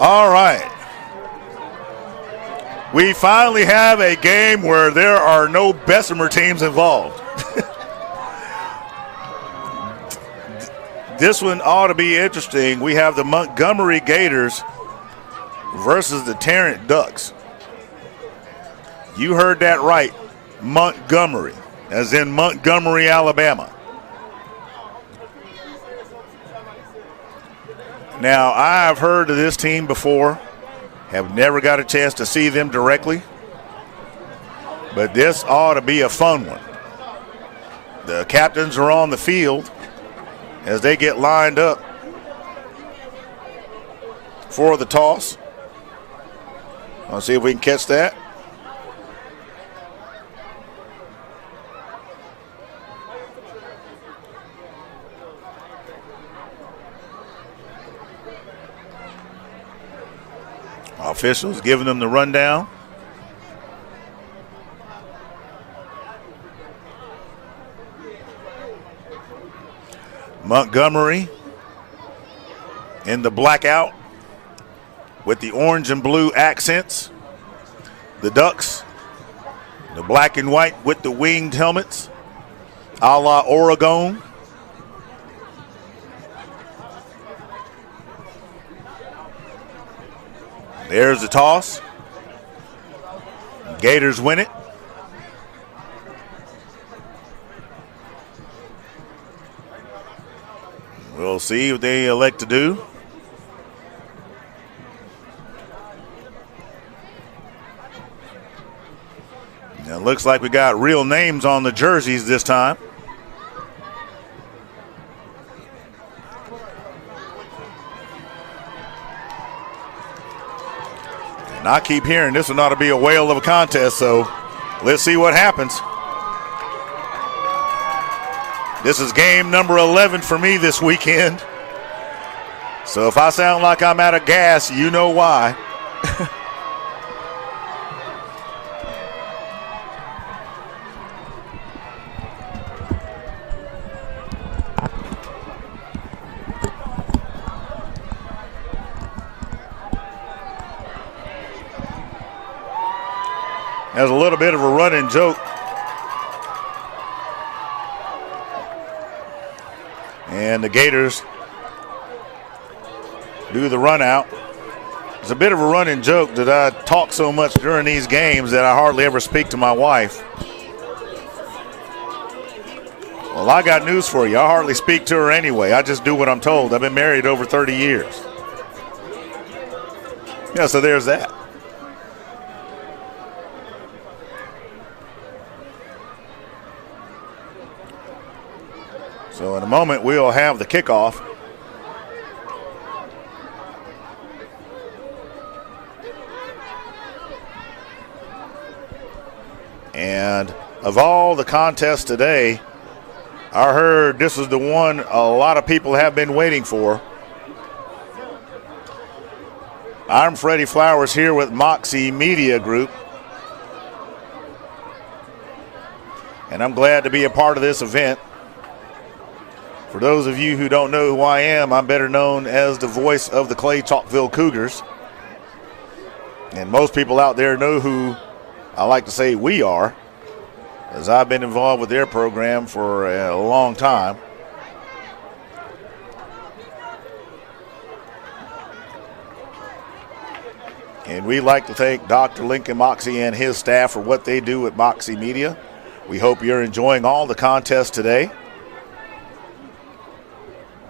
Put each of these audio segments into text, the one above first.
All right. We finally have a game where there are no Bessemer teams involved. This one ought to be interesting. We have the Montgomery Gators versus the Tarrant Ducks. You heard that right, Montgomery, as in Montgomery, Alabama. Now, I've heard of this team before, have never got a chance to see them directly, but this ought to be a fun one. The captains are on the field as they get lined up for the toss. Let's see if we can catch that. Officials giving them the rundown. Montgomery in the blackout with the orange and blue accents. The Ducks, the black and white with the winged helmets, a la Oregon. There's the toss. Gators win it. We'll see what they elect to do. Now it looks like we got real names on the jerseys this time. And I keep hearing this one ought to be a whale of a contest, so let's see what happens. This is game number 11 for me this weekend. So if I sound like I'm out of gas, you know why. There's a little bit of a running joke. And the Gators do the run out. It's a bit of a running joke that I talk so much during these games that I hardly ever speak to my wife. Well, I got news for you. I hardly speak to her anyway. I just do what I'm told. I've been married over 30 years. Yeah, so there's that. So in a moment, we'll have the kickoff. And of all the contests today, I heard this is the one a lot of people have been waiting for. I'm Freddie Flowers here with Moxie Media Group. And I'm glad to be a part of this event. For those of you who don't know who I am, I'm better known as the voice of the Clay Chalkville Cougars. And most people out there know who I like to say we are, as I've been involved with their program for a long time. And we'd like to thank Dr. Lincoln Moxie and his staff for what they do at Moxie Media. We hope you're enjoying all the contests today.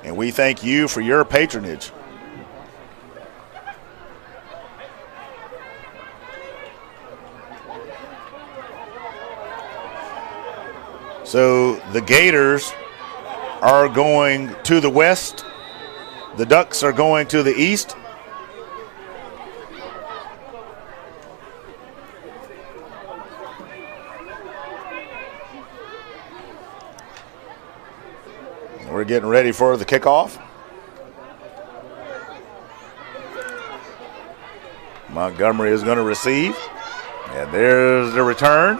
And we thank you for your patronage. So the Gators are going to the west. The Ducks are going to the east. We're getting ready for the kickoff. Montgomery is going to receive. And there's the return.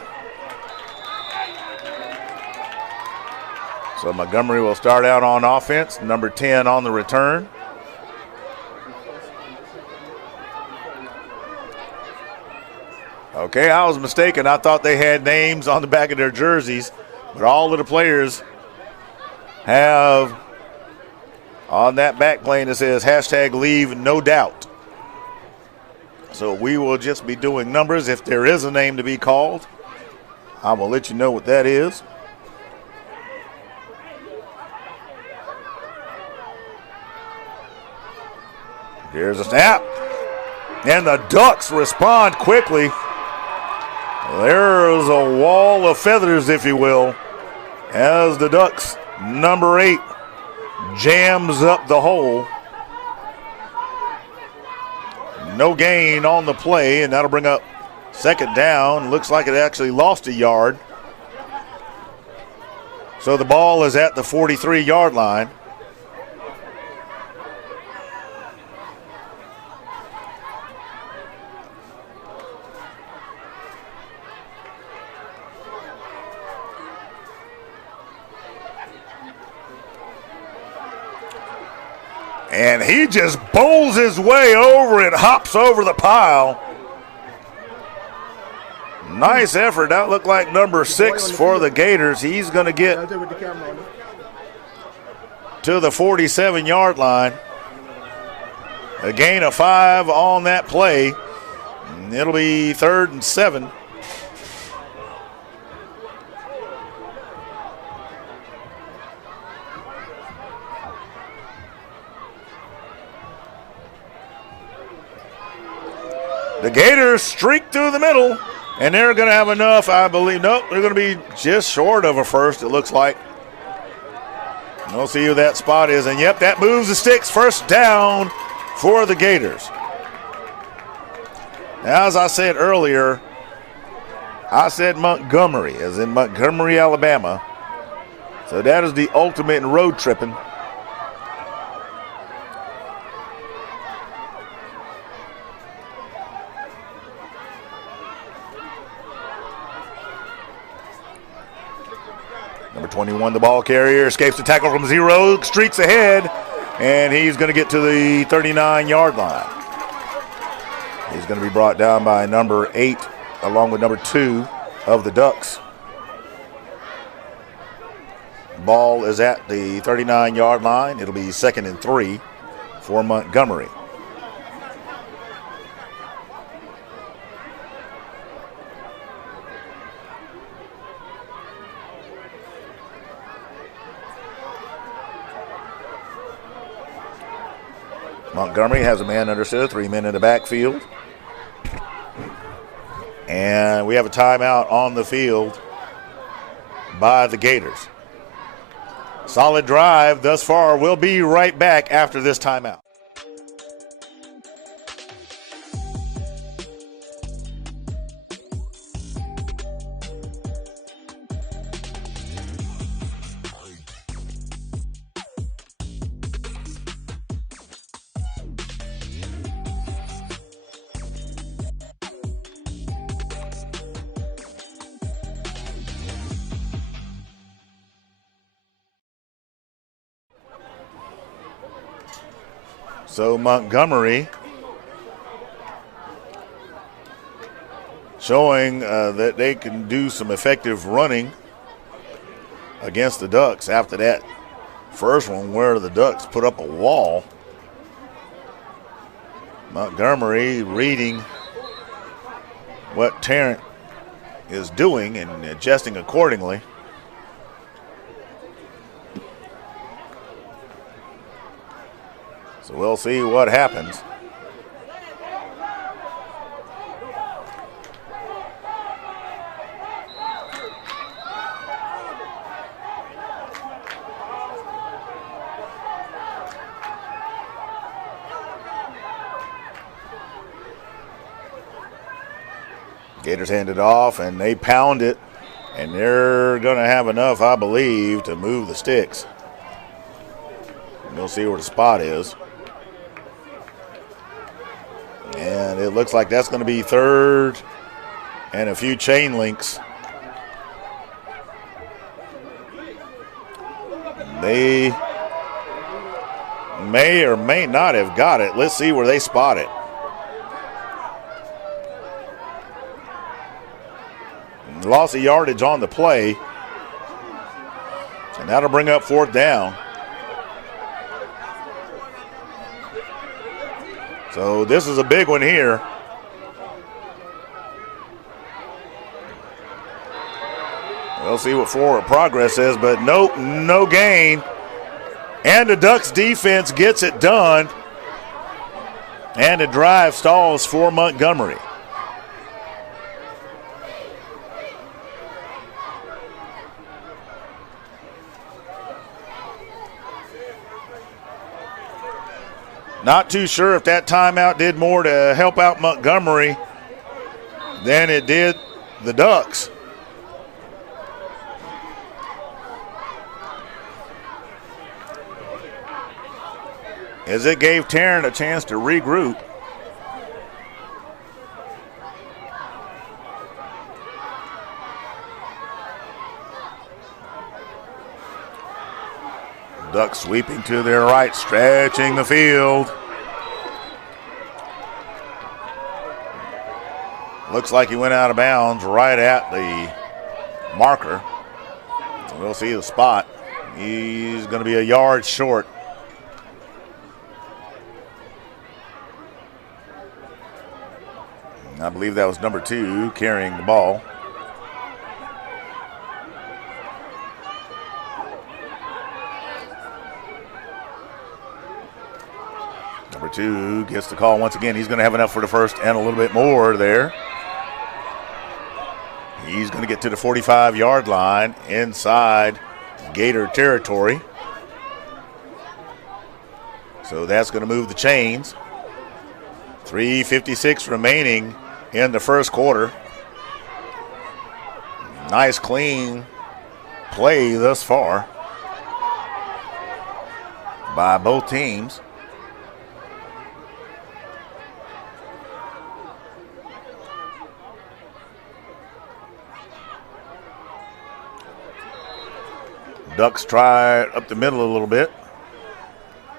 So Montgomery will start out on offense, number 10 on the return. Okay, I was mistaken. I thought they had names on the back of their jerseys, but all of the players have on that back plane that says hashtag leave no doubt. So we will just be doing numbers. If there is a name to be called, I will let you know what that is. Here's a snap. And the Ducks respond quickly. There's a wall of feathers, if you will, as the Ducks, number 8, jams up the hole. No gain on the play, and that'll bring up second down. Looks like it actually lost a yard. So the ball is at the 43-yard line. And he just bowls his way over it, hops over the pile. Nice effort. That looked like number 6 for the Gators. He's going to get to the 47-yard line. A gain of 5 on that play. It'll be 3rd and 7. The Gators streak through the middle, and they're going to have enough, I believe. Nope, they're going to be just short of a first, it looks like. We'll see who that spot is. And, yep, that moves the sticks. First down for the Gators. Now, as I said earlier, I said Montgomery, as in Montgomery, Alabama. So that is the ultimate in road tripping. Number 21, the ball carrier, escapes the tackle from 0, streaks ahead, and he's going to get to the 39-yard line. He's going to be brought down by number 8, along with number 2 of the Ducks. Ball is at the 39-yard line. It'll be 2nd and 3 for Montgomery. Montgomery has a man under center, 3 men in the backfield. And we have a timeout on the field by the Gators. Solid drive thus far. We'll be right back after this timeout. So Montgomery showing that they can do some effective running against the Ducks after that first one where the Ducks put up a wall. Montgomery reading what Tarrant is doing and adjusting accordingly. So we'll see what happens. Gators hand it off, and they pound it, and they're going to have enough, I believe, to move the sticks. We'll see where the spot is. And it looks like that's going to be 3rd and a few chain links. They may or may not have got it. Let's see where they spot it. Loss of yardage on the play. And that'll bring up 4th down. So this is a big one here. We'll see what forward progress is, but nope, no gain. And the Ducks defense gets it done. And the drive stalls for Montgomery. Not too sure if that timeout did more to help out Montgomery than it did the Ducks. As it gave Tarrant a chance to regroup. Ducks sweeping to their right, stretching the field. Looks like he went out of bounds right at the marker. We'll see the spot. He's going to be a yard short. I believe that was number 2 carrying the ball. Number 2 gets the call once again. He's going to have enough for the first and a little bit more there. He's going to get to the 45-yard line inside Gator territory. So that's going to move the chains. 3:56 remaining in the first quarter. Nice clean play thus far by both teams. Ducks try up the middle a little bit.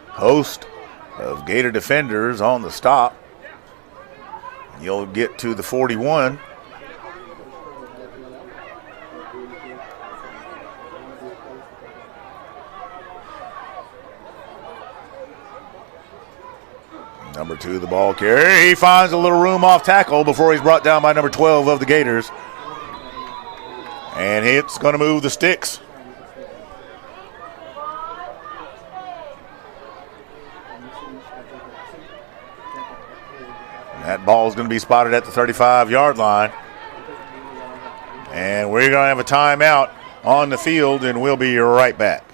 Host of Gator defenders on the stop. You'll get to the 41. Number 2, the ball carrier. He finds a little room off tackle before he's brought down by number 12 of the Gators. And it's going to move the sticks. That ball is going to be spotted at the 35-yard line. And we're going to have a timeout on the field, and we'll be right back.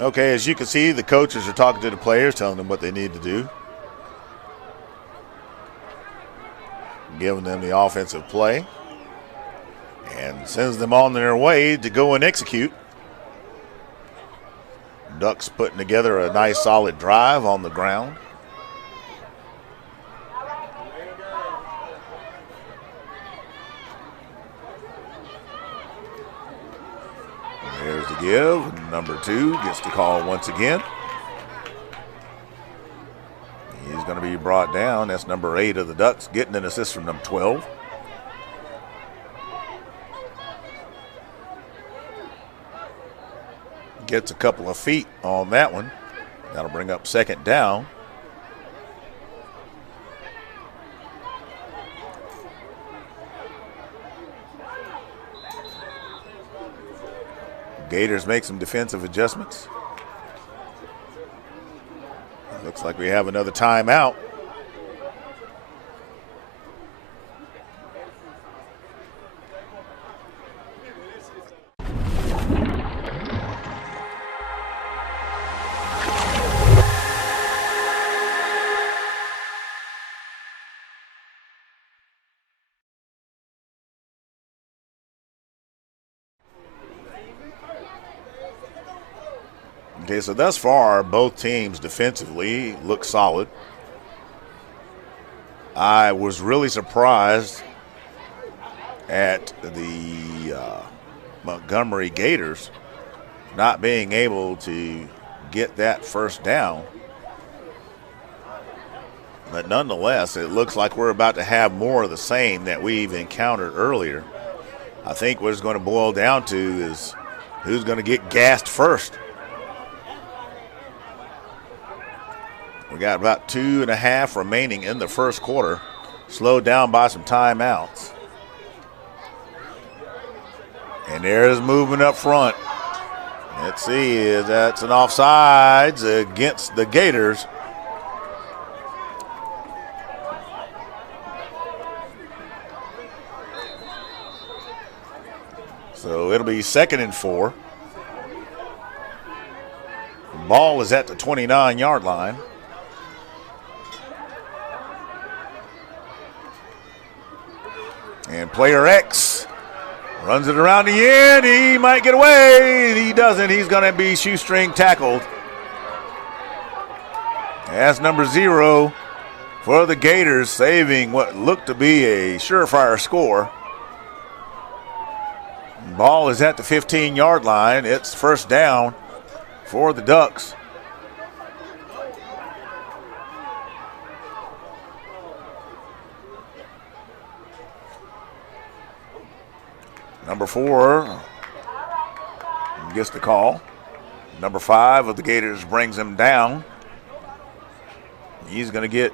Okay, as you can see, the coaches are talking to the players, telling them what they need to do. Giving them the offensive play. And sends them on their way to go and execute. Ducks putting together a nice solid drive on the ground. There's the give. Number 2 gets the call once again. He's going to be brought down. That's number 8 of the Ducks, getting an assist from number 12. Gets a couple of feet on that one. That'll bring up 2nd down. Gators make some defensive adjustments. Looks like we have another timeout. Okay, so thus far, both teams defensively look solid. I was really surprised at the Montgomery Gators not being able to get that first down. But nonetheless, it looks like we're about to have more of the same that we've encountered earlier. I think what it's going to boil down to is who's going to get gassed first. We got about 2.5 remaining in the first quarter, slowed down by some timeouts. And there's movement up front. Let's see, that's an offsides against the Gators. So it'll be 2nd and 4. Ball is at the 29-yard line. And player X runs it around the end. He might get away. He doesn't. He's going to be shoestring tackled. That's number 0 for the Gators, saving what looked to be a surefire score. Ball is at the 15-yard line. It's first down for the Ducks. Number 4 gets the call. Number 5 of the Gators brings him down. He's going to get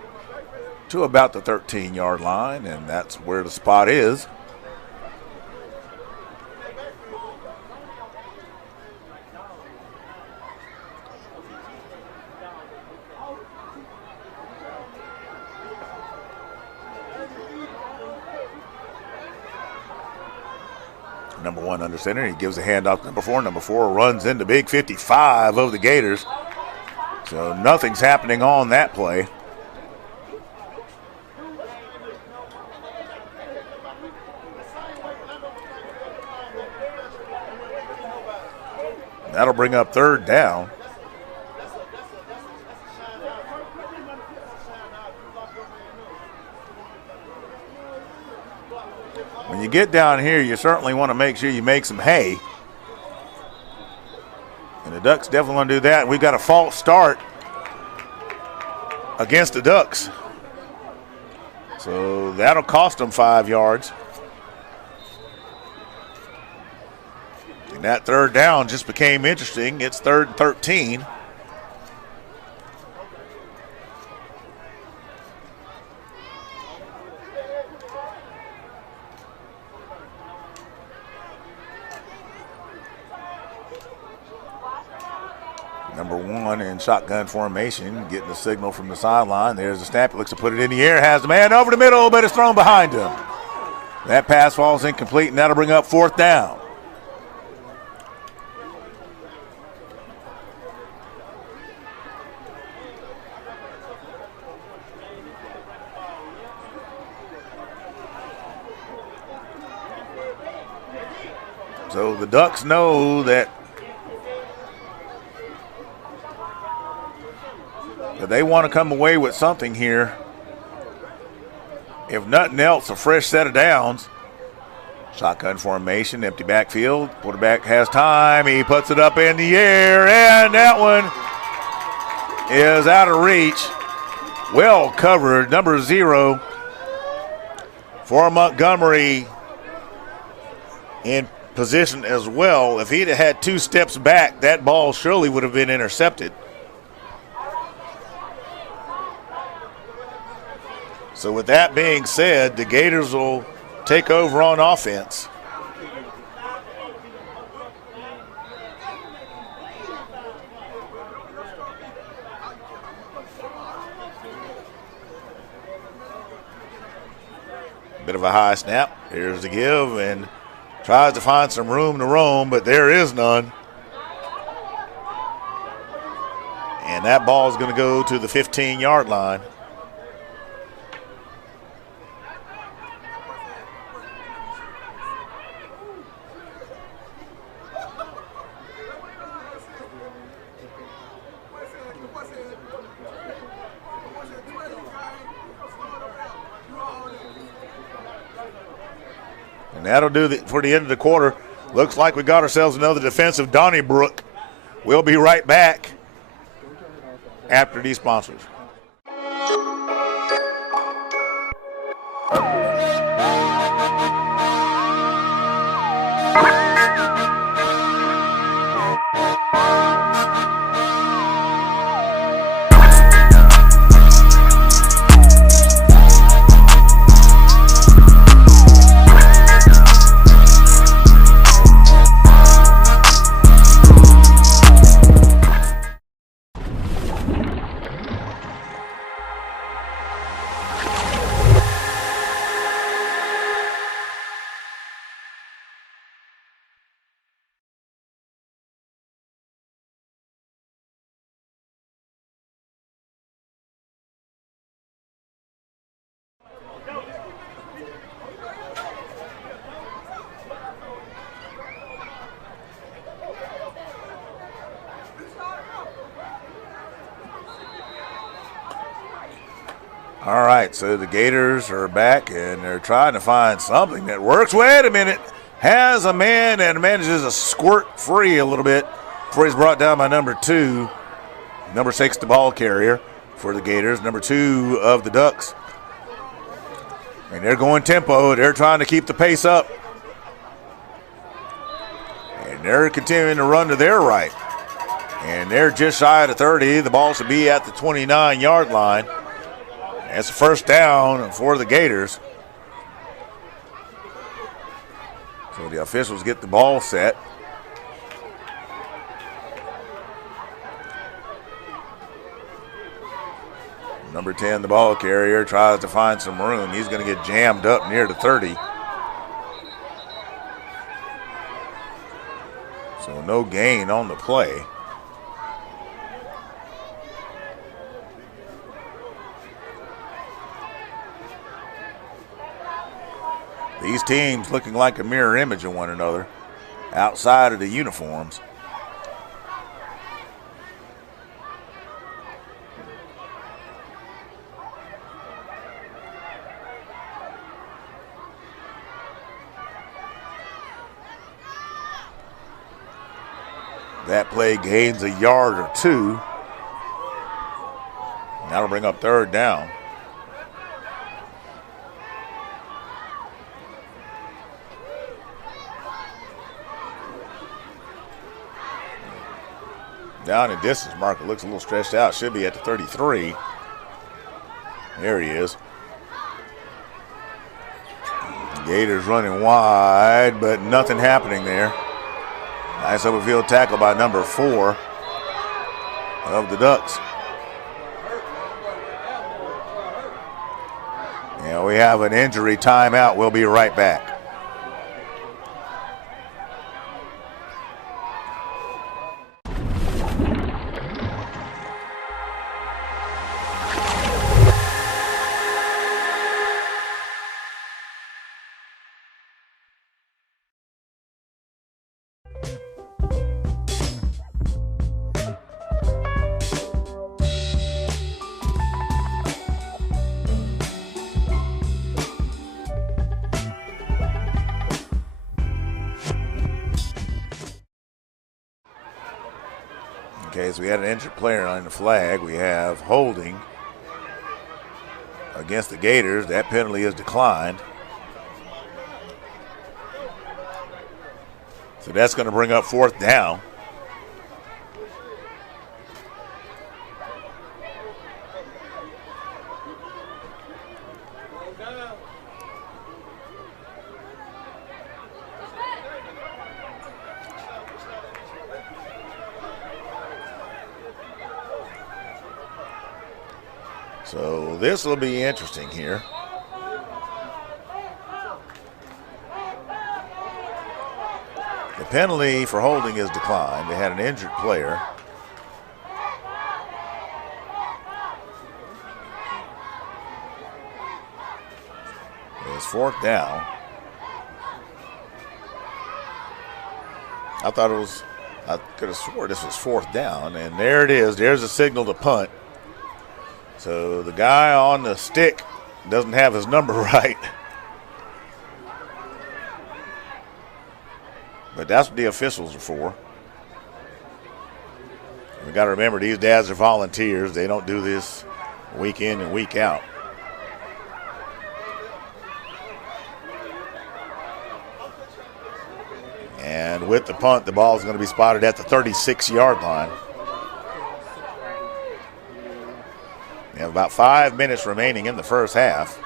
to about the 13-yard line, and that's where the spot is. Number 1 under center. He gives a handoff to number 4. Number 4 runs into big 55 of the Gators. So nothing's happening on that play. That'll bring up 3rd down. When you get down here, you certainly want to make sure you make some hay. And the Ducks definitely want to do that. We've got a false start against the Ducks. So that'll cost them 5 yards. And that 3rd down just became interesting. It's 3rd and 13. Number 1 in shotgun formation, getting the signal from the sideline. There's the snap. He looks to put it in the air. Has the man over the middle, but it's thrown behind him. That pass falls incomplete, and that'll bring up 4th down. So the Ducks know that they want to come away with something here. If nothing else, a fresh set of downs. Shotgun formation, empty backfield. Quarterback has time. He puts it up in the air, and that one is out of reach. Well covered. Number 0 for Montgomery in position as well. If he'd have had 2 steps back, that ball surely would have been intercepted. So with that being said, the Gators will take over on offense. Bit of a high snap. Here's the give and tries to find some room to roam, but there is none. And that ball is going to go to the 15-yard line. And that'll do for the end of the quarter. Looks like we got ourselves another defensive Donnybrook. We'll be right back after these sponsors. All right, so the Gators are back, and they're trying to find something that works. Wait a minute. Has a man and manages to squirt free a little bit before he's brought down by number 2. Number 6, the ball carrier for the Gators. Number 2 of the Ducks. And they're going tempo. They're trying to keep the pace up. And they're continuing to run to their right. And they're just shy of the 30. The ball should be at the 29-yard line. It's a first down for the Gators. So the officials get the ball set. Number 10, the ball carrier, tries to find some room. He's going to get jammed up near the 30. So no gain on the play. These teams looking like a mirror image of one another outside of the uniforms. That play gains a yard or 2. That'll bring up third down. Down in distance marker, looks a little stretched out. Should be at the 33. There he is. Gators running wide, but nothing happening there. Nice overfield tackle by number 4 of the Ducks. Yeah, we have an injury timeout. We'll be right back. Okay, so we had an injured player on the flag. We have holding against the Gators. That penalty is declined. So that's going to bring up fourth down. So this will be interesting here. The penalty for holding is declined. They had an injured player. It's fourth down. I could have swore this was fourth down, and there it is. There's a signal to punt. So the guy on the stick doesn't have his number right. But that's what the officials are for. We got to remember, these dads are volunteers. They don't do this week in and week out. And with the punt, the ball is going to be spotted at the 36-yard line. We have about 5 minutes remaining in the first half.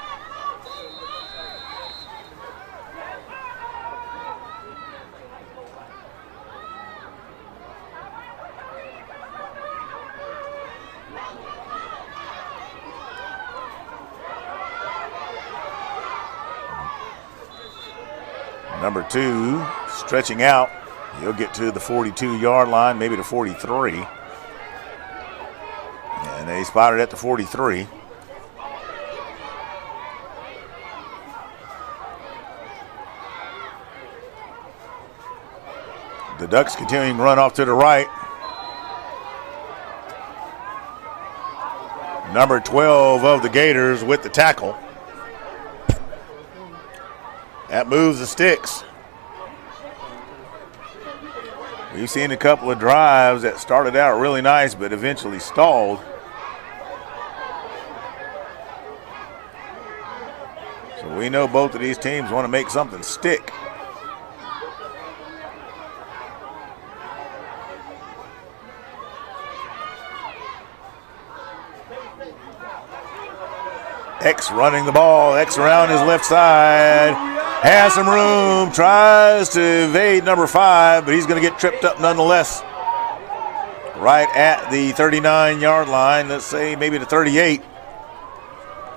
Number 2 stretching out. He'll get to the 42-yard line, maybe the 43. And they spotted at the 43. The Ducks continuing to run off to the right. Number 12 of the Gators with the tackle. That moves the sticks. We've seen a couple of drives that started out really nice but eventually stalled. So we know both of these teams want to make something stick. X running the ball. X around his left side. Has some room. Tries to evade number 5, but he's going to get tripped up nonetheless. Right at the 39-yard line. Let's say maybe the 38.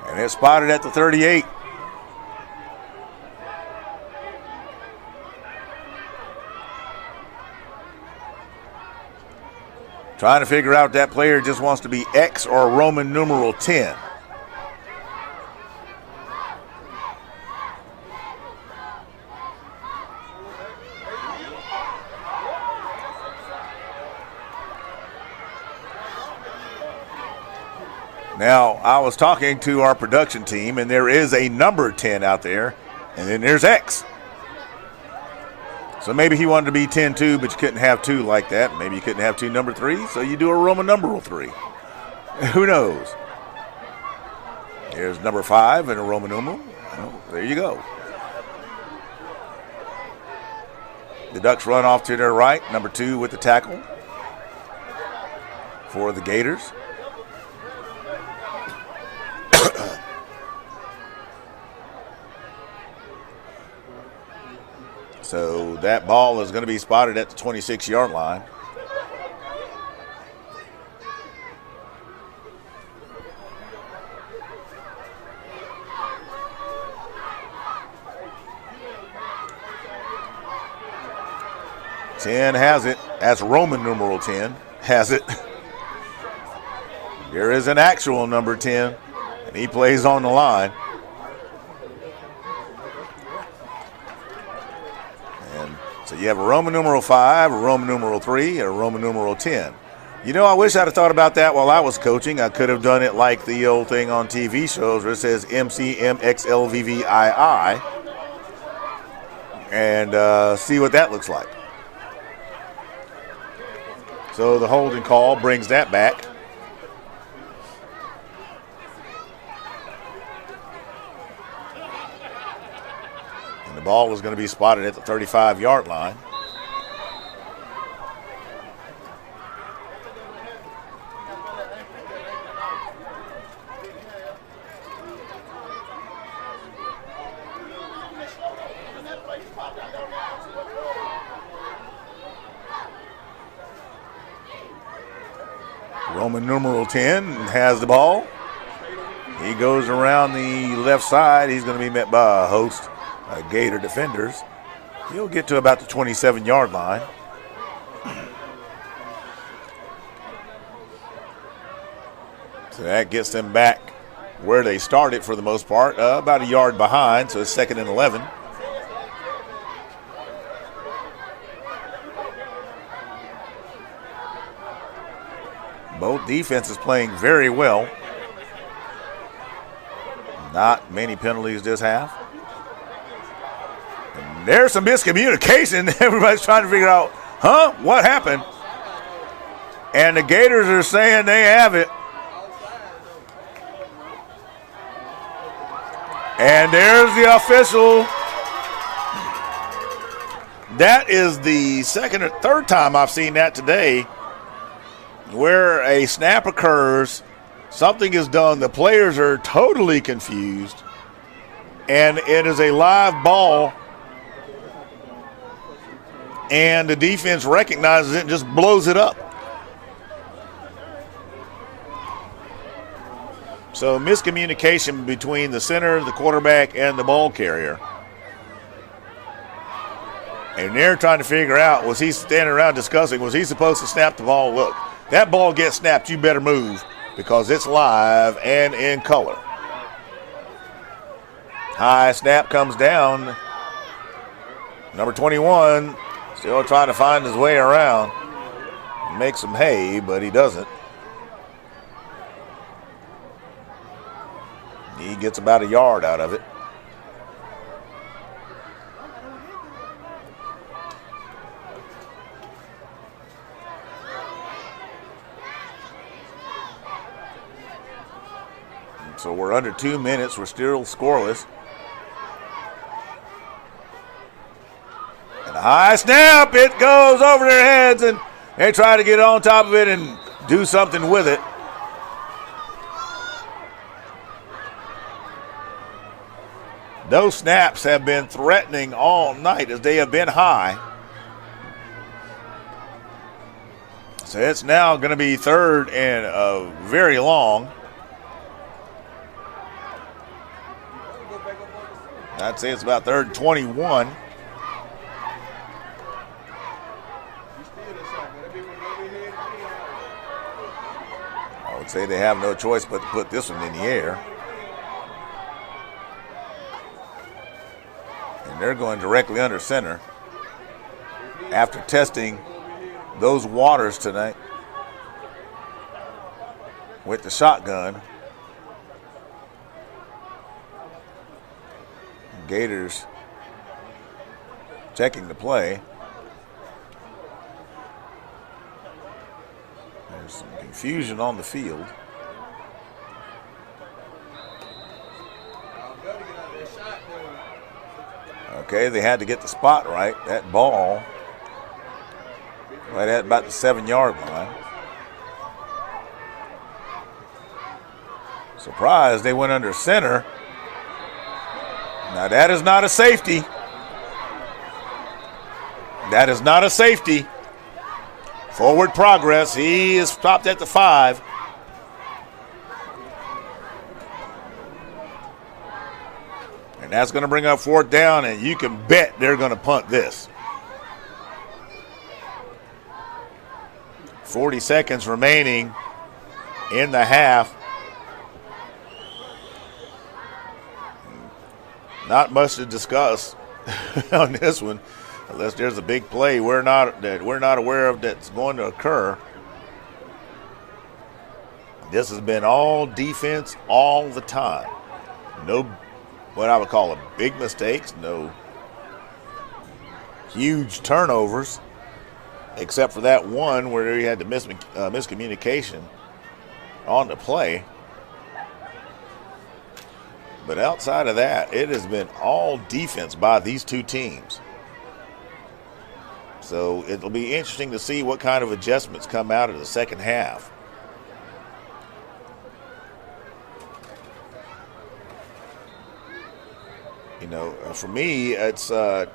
And it's spotted at the 38. Trying to figure out if that player just wants to be X or Roman numeral 10. Now, I was talking to our production team, and there is a number 10 out there, and then there's X. So maybe he wanted to be 10-2, but you couldn't have 2 like that. Maybe you couldn't have 2 number 3, so you do a Roman numeral 3. Who knows? There's number 5 and a Roman numeral. Well, there you go. The Ducks run off to their right. Number 2 with the tackle for the Gators. So that ball is going to be spotted at the 26-yard line. Ten has it. That's Roman numeral 10. Has it. There is an actual number 10, and he plays on the line. So you have a Roman numeral 5, a Roman numeral 3, and a Roman numeral 10. You know, I wish I'd have thought about that while I was coaching. I could have done it like the old thing on TV shows where it says MCMXLVVII and see what that looks like. So the holding call brings that back. The ball is going to be spotted at the 35-yard line. Roman numeral 10 has the ball. He goes around the left side. He's going to be met by a host Gator defenders. He'll get to about the 27-yard line. So that gets them back where they started for the most part, about a yard behind, so it's 2nd and 11. Both defenses playing very well. Not many penalties this half. And there's some miscommunication. Everybody's trying to figure out, what happened? And the Gators are saying they have it. And there's the official. That is the second or third time I've seen that today, where a snap occurs, something is done, the players are totally confused, and it is a live ball, and the defense recognizes it and just blows it up. So miscommunication between the center, the quarterback, and the ball carrier. And they're trying to figure out, was he standing around discussing, was he supposed to snap the ball? Look, that ball gets snapped, you better move because it's live and in color. High snap comes down. Number 21 still trying to find his way around. Make some hay, but he doesn't. He gets about a yard out of it. So we're under 2 minutes. We're still scoreless. And a high snap. It goes over their heads, and they try to get on top of it and do something with it. Those snaps have been threatening all night as they have been high. So it's now going to be 3rd and very long. I'd say it's about 3rd and 21. I would say they have no choice but to put this one in the air. And they're going directly under center after testing those waters tonight with the shotgun. Gators checking the play. There's some confusion on the field. Okay, they had to get the spot right. That ball right at about the 7-yard line. Surprised they went under center. Now that is not a safety. That is not a safety. Forward progress. He is stopped at the 5. And that's going to bring up 4th down, and you can bet they're going to punt this. 40 seconds remaining in the half. Not much to discuss on this one, unless there's a big play we're not aware of that's going to occur. This has been all defense all the time. No, what I would call a big mistakes, no huge turnovers, except for that one where he had the miscommunication on the play. But outside of that, it has been all defense by these two teams. So it'll be interesting to see what kind of adjustments come out of the second half. You know, for me, it's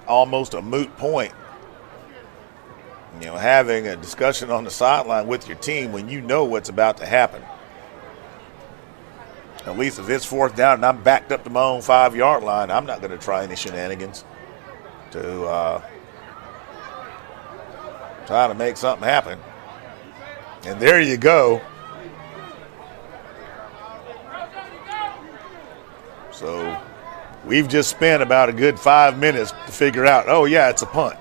almost a moot point. You know, having a discussion on the sideline with your team when you know what's about to happen. At least if it's 4th down and I'm backed up to my own 5-yard line, I'm not going to try any shenanigans to try to make something happen. And there you go. So we've just spent about a good 5 minutes to figure out, oh, yeah, it's a punt.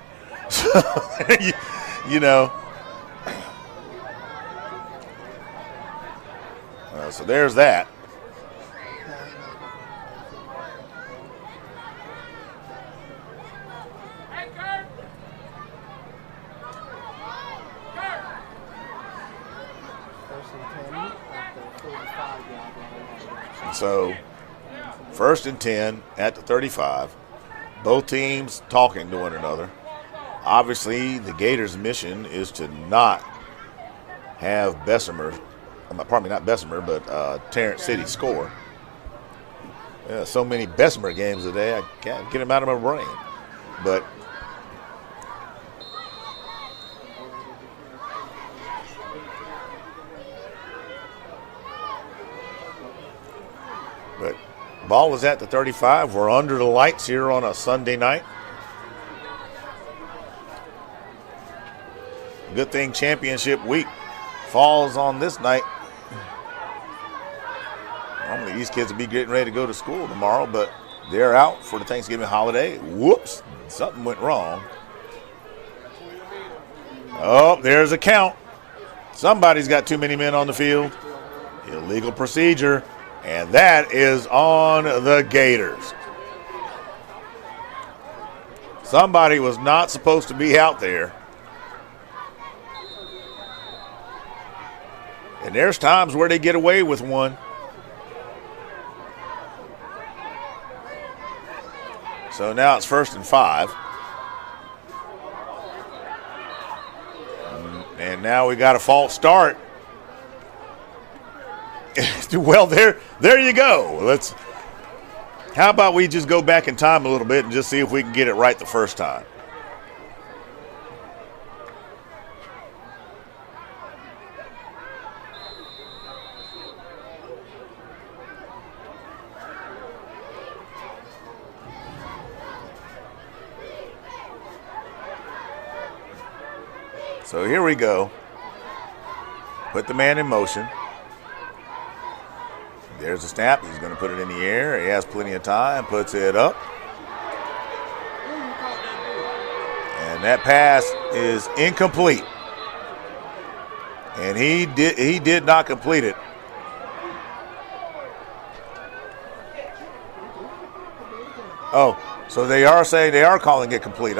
you know. So there's that. So 1st and 10 at the 35. Both teams talking to one another. Obviously, the Gators' mission is to not have Bessemer, probably not Bessemer, but Tarrant City score. Yeah, so many Bessemer games today, I can't get them out of my brain. But ball is at the 35. We're under the lights here on a Sunday night. Good thing championship week falls on this night. Normally these kids will be getting ready to go to school tomorrow, but they're out for the Thanksgiving holiday. Whoops, something went wrong. Oh, there's a count. Somebody's got too many men on the field. Illegal procedure, and that is on the Gators. Somebody was not supposed to be out there. And there's times where they get away with one. So now it's 1st and 5. And now we got a false start. Well, there you go. How about we just go back in time a little bit and just see if we can get it right the first time. So here we go. Put the man in motion. There's a snap. He's going to put it in the air. He has plenty of time. Puts it up. And that pass is incomplete. And he did not complete it. Oh, so they are saying they are calling it complete.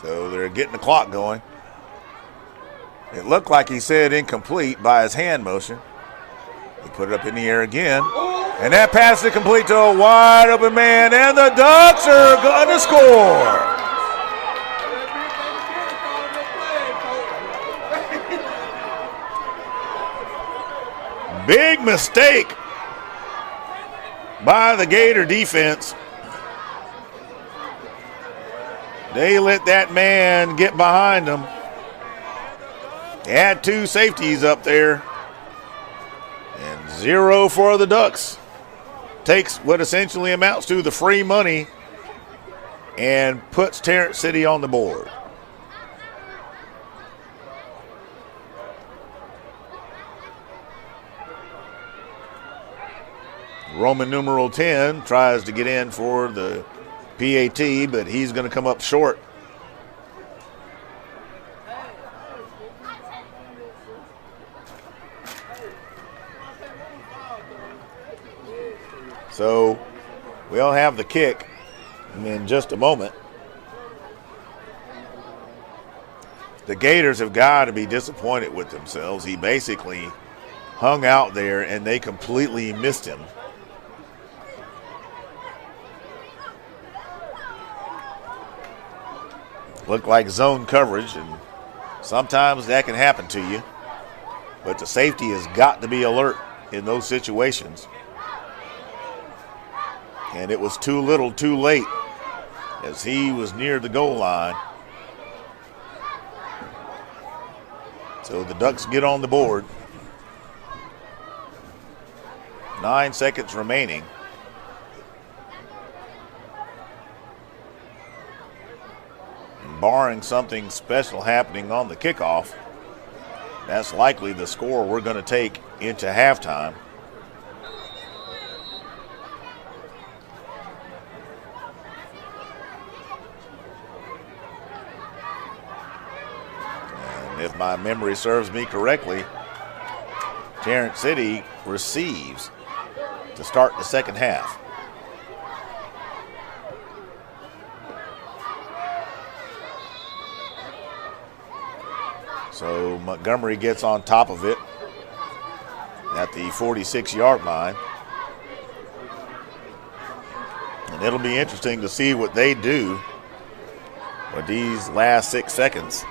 So they're getting the clock going. It looked like he said incomplete by his hand motion. He put it up in the air again. And that pass is complete to a wide open man. And the Ducks are going to score. Big mistake by the Gator defense. They let that man get behind them. They had 2 safeties up there. And 0 for the Ducks. Takes what essentially amounts to the free money and puts Tarrant City on the board. Roman numeral 10 tries to get in for the PAT, but he's going to come up short. So we'll have the kick in just a moment. The Gators have got to be disappointed with themselves. He basically hung out there and they completely missed him. Looked like zone coverage, and sometimes that can happen to you. But the safety has got to be alert in those situations. And it was too little, too late as he was near the goal line. So the Ducks get on the board. 9 seconds remaining. And barring something special happening on the kickoff, that's likely the score we're going to take into halftime. And if my memory serves me correctly, Tarrant City receives to start the second half. So Montgomery gets on top of it at the 46-yard line. And it'll be interesting to see what they do with these last 6 seconds.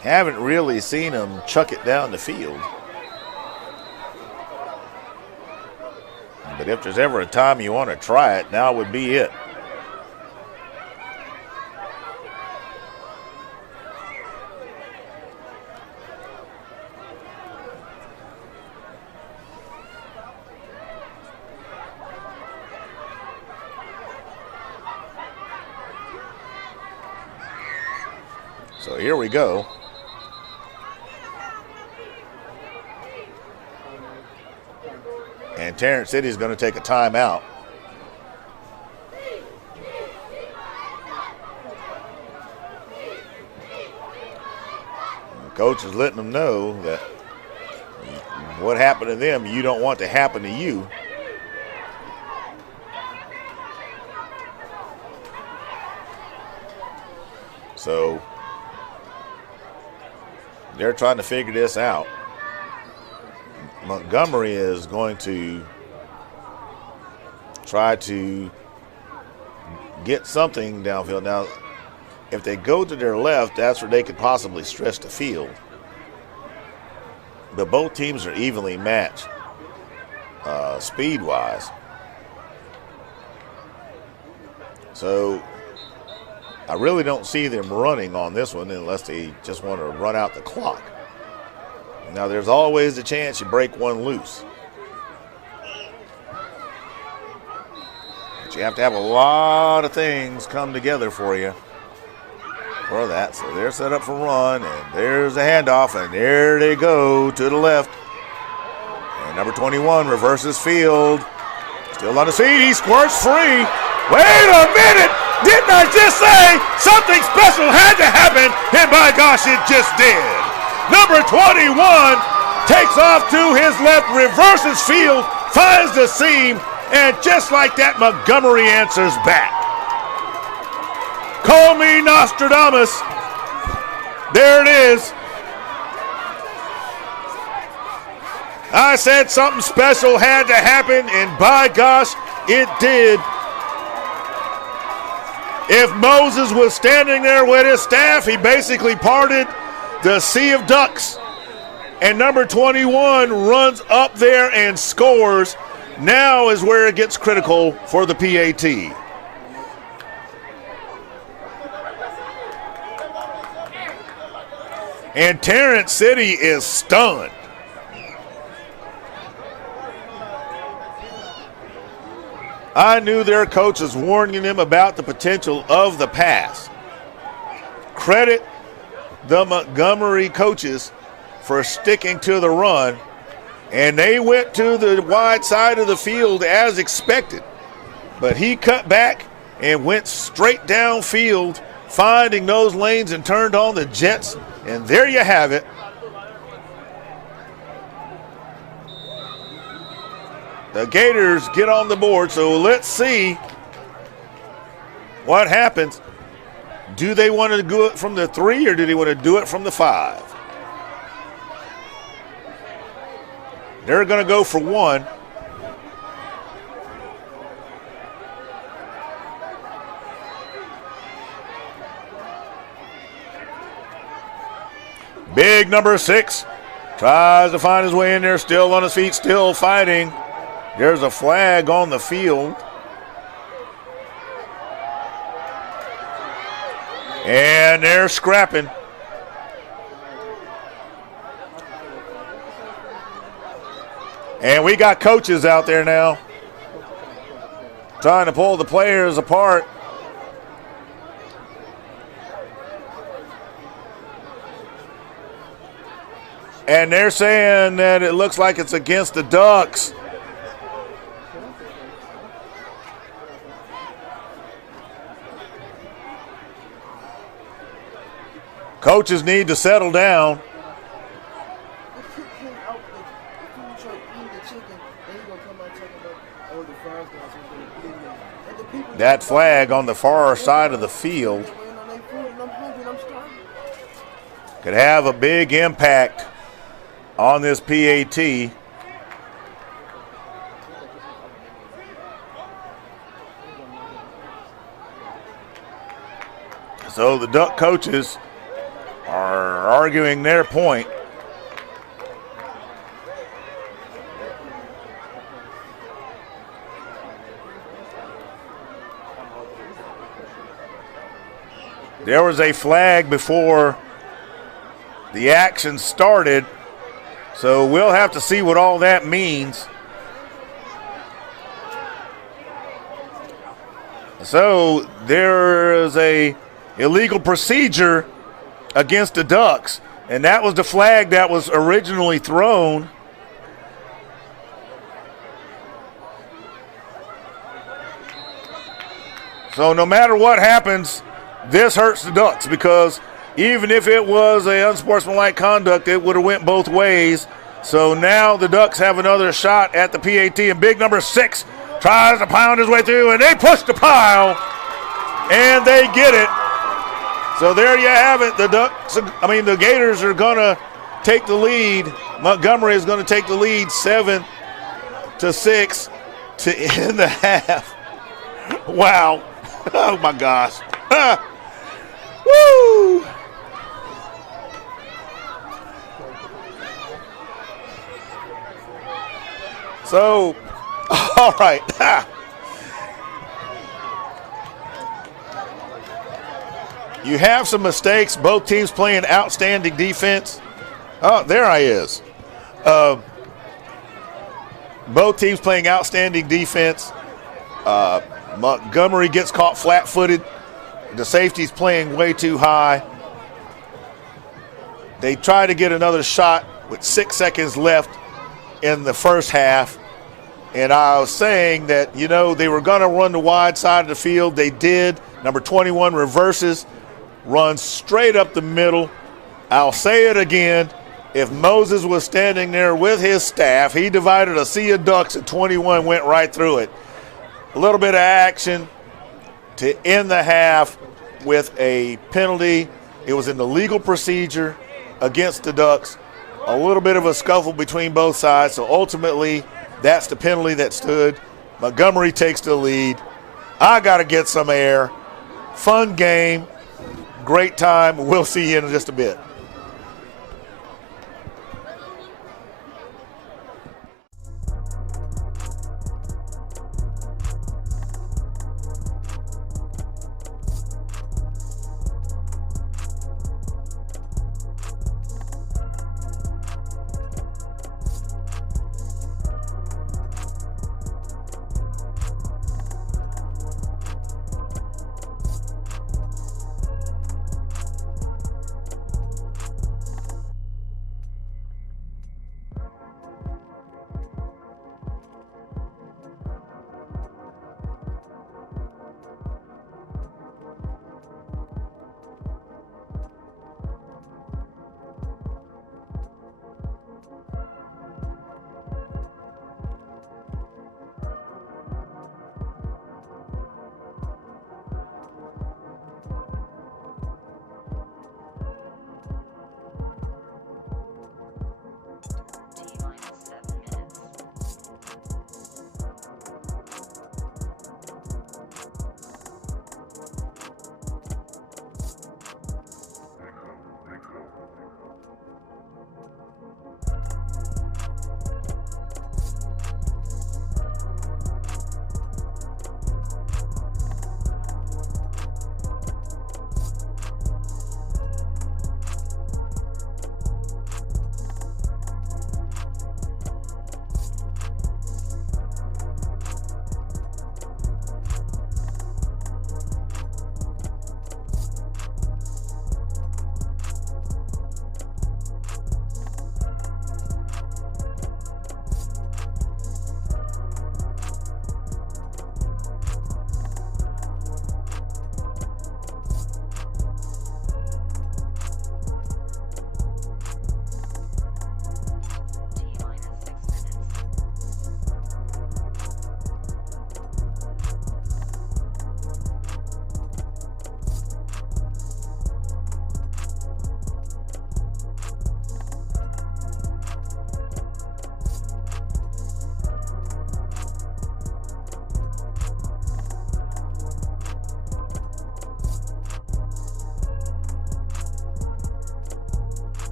Haven't really seen them chuck it down the field. But if there's ever a time you want to try it, now would be it. So here we go. And Tarrant City is going to take a timeout. The coach is letting them know that what happened to them, you don't want to happen to you. So they're trying to figure this out. Montgomery is going to try to get something downfield. Now, if they go to their left, that's where they could possibly stretch the field. But both teams are evenly matched speed-wise. So I really don't see them running on this one unless they just want to run out the clock. Now, there's always a chance you break one loose. But you have to have a lot of things come together for you for that. So they're set up for run, and there's a handoff, and there they go to the left. And number 21 reverses field. Still on his feet. He squirts free. Wait a minute. Didn't I just say something special had to happen? And by gosh, it just did. Number 21 takes off to his left, reverses field, finds the seam, and just like that, Montgomery answers back. Call me Nostradamus. There it is. I said something special had to happen, and by gosh, it did. If Moses was standing there with his staff, he basically parted the sea of ducks. And number 21 runs up there and scores. Now is where it gets critical for the PAT. And Tarrant City is stunned. I knew their coach was warning them about the potential of the pass. Credit the Montgomery coaches for sticking to the run, and they went to the wide side of the field as expected. But he cut back and went straight downfield, finding those lanes and turned on the jets, and there you have it. The Gators get on the board, so let's see what happens. Do they want to do it from the 3 or do they want to do it from the 5? They're going to go for 1. Big number 6 tries to find his way in there, still on his feet, still fighting. There's a flag on the field. And they're scrapping. And we got coaches out there now trying to pull the players apart. And they're saying that it looks like it's against the Ducks. Coaches need to settle down. That flag on the far side of the field could have a big impact on this PAT. So the Duck coaches are arguing their point. There was a flag before the action started, so we'll have to see what all that means. So there is a illegal procedure against the Ducks, and that was the flag that was originally thrown. So no matter what happens, this hurts the Ducks, because even if it was an unsportsmanlike conduct, it would have went both ways. So now the Ducks have another shot at the PAT, and big number 6 tries to pound his way through, and they push the pile, and they get it. So there you have it. The Gators are going to take the lead. Montgomery is going to take the lead 7-6 to end the half. Wow. Oh, my gosh. Woo! So, all right. You have some mistakes. Both teams playing outstanding defense. Oh, there I is. Both teams playing outstanding defense. Montgomery gets caught flat-footed. The safety's playing way too high. They try to get another shot with 6 seconds left in the first half. And I was saying that, they were going to run the wide side of the field. They did. Number 21 reverses, runs straight up the middle. I'll say it again. If Moses was standing there with his staff, he divided a sea of ducks, and 21 went right through it. A little bit of action to end the half with a penalty. It was an illegal procedure against the Ducks. A little bit of a scuffle between both sides. So ultimately, that's the penalty that stood. Montgomery takes the lead. I got to get some air. Fun game. Great time. We'll see you in just a bit.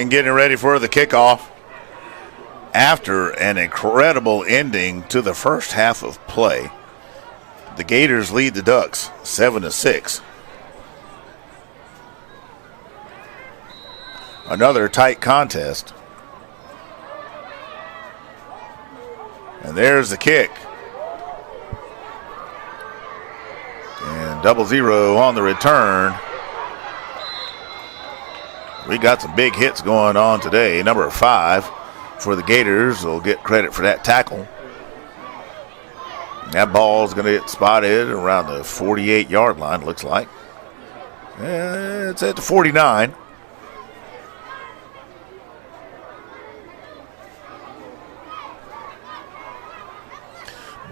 and getting ready for the kickoff after an incredible ending to the first half of play. The Gators lead the Ducks 7-6. Another tight contest. And there's the kick. And 0-0 on the return. We got some big hits going on today. Number 5 for the Gators will get credit for that tackle. That ball is going to get spotted around the 48-yard line, looks like. It's at the 49.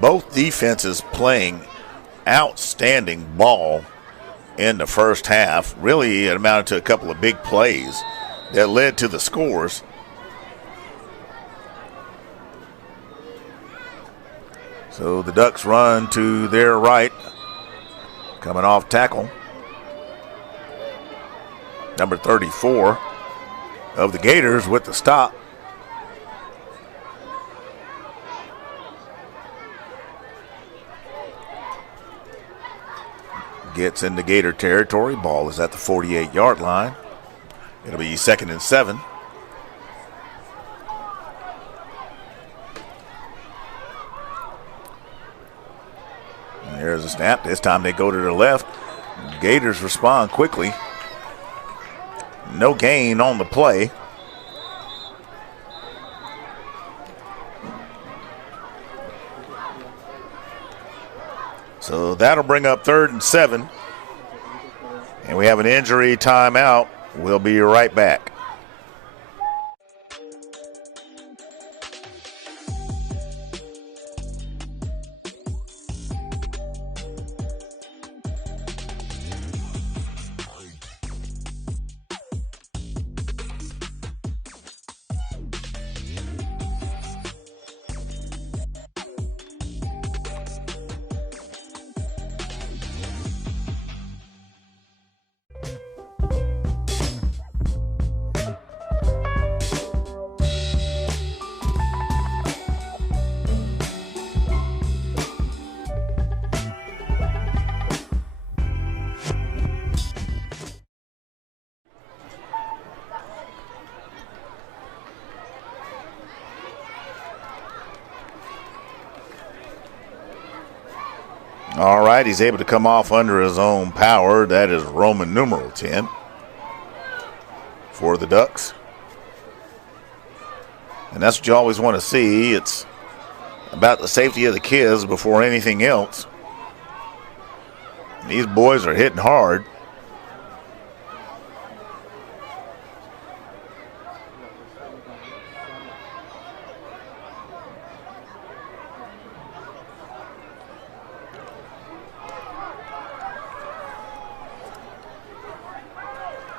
Both defenses playing outstanding ball in the first half. Really, it amounted to a couple of big plays that led to the scores. So the Ducks run to their right, coming off tackle. Number 34 of the Gators with the stop. Gets into Gator territory. Ball is at the 48-yard line. It'll be 2nd and 7. And there's a snap. This time they go to the left. Gators respond quickly. No gain on the play. So that'll bring up 3rd and 7. And we have an injury timeout. We'll be right back. All right, he's able to come off under his own power. That is Roman numeral 10 for the Ducks. And that's what you always want to see. It's about the safety of the kids before anything else. These boys are hitting hard.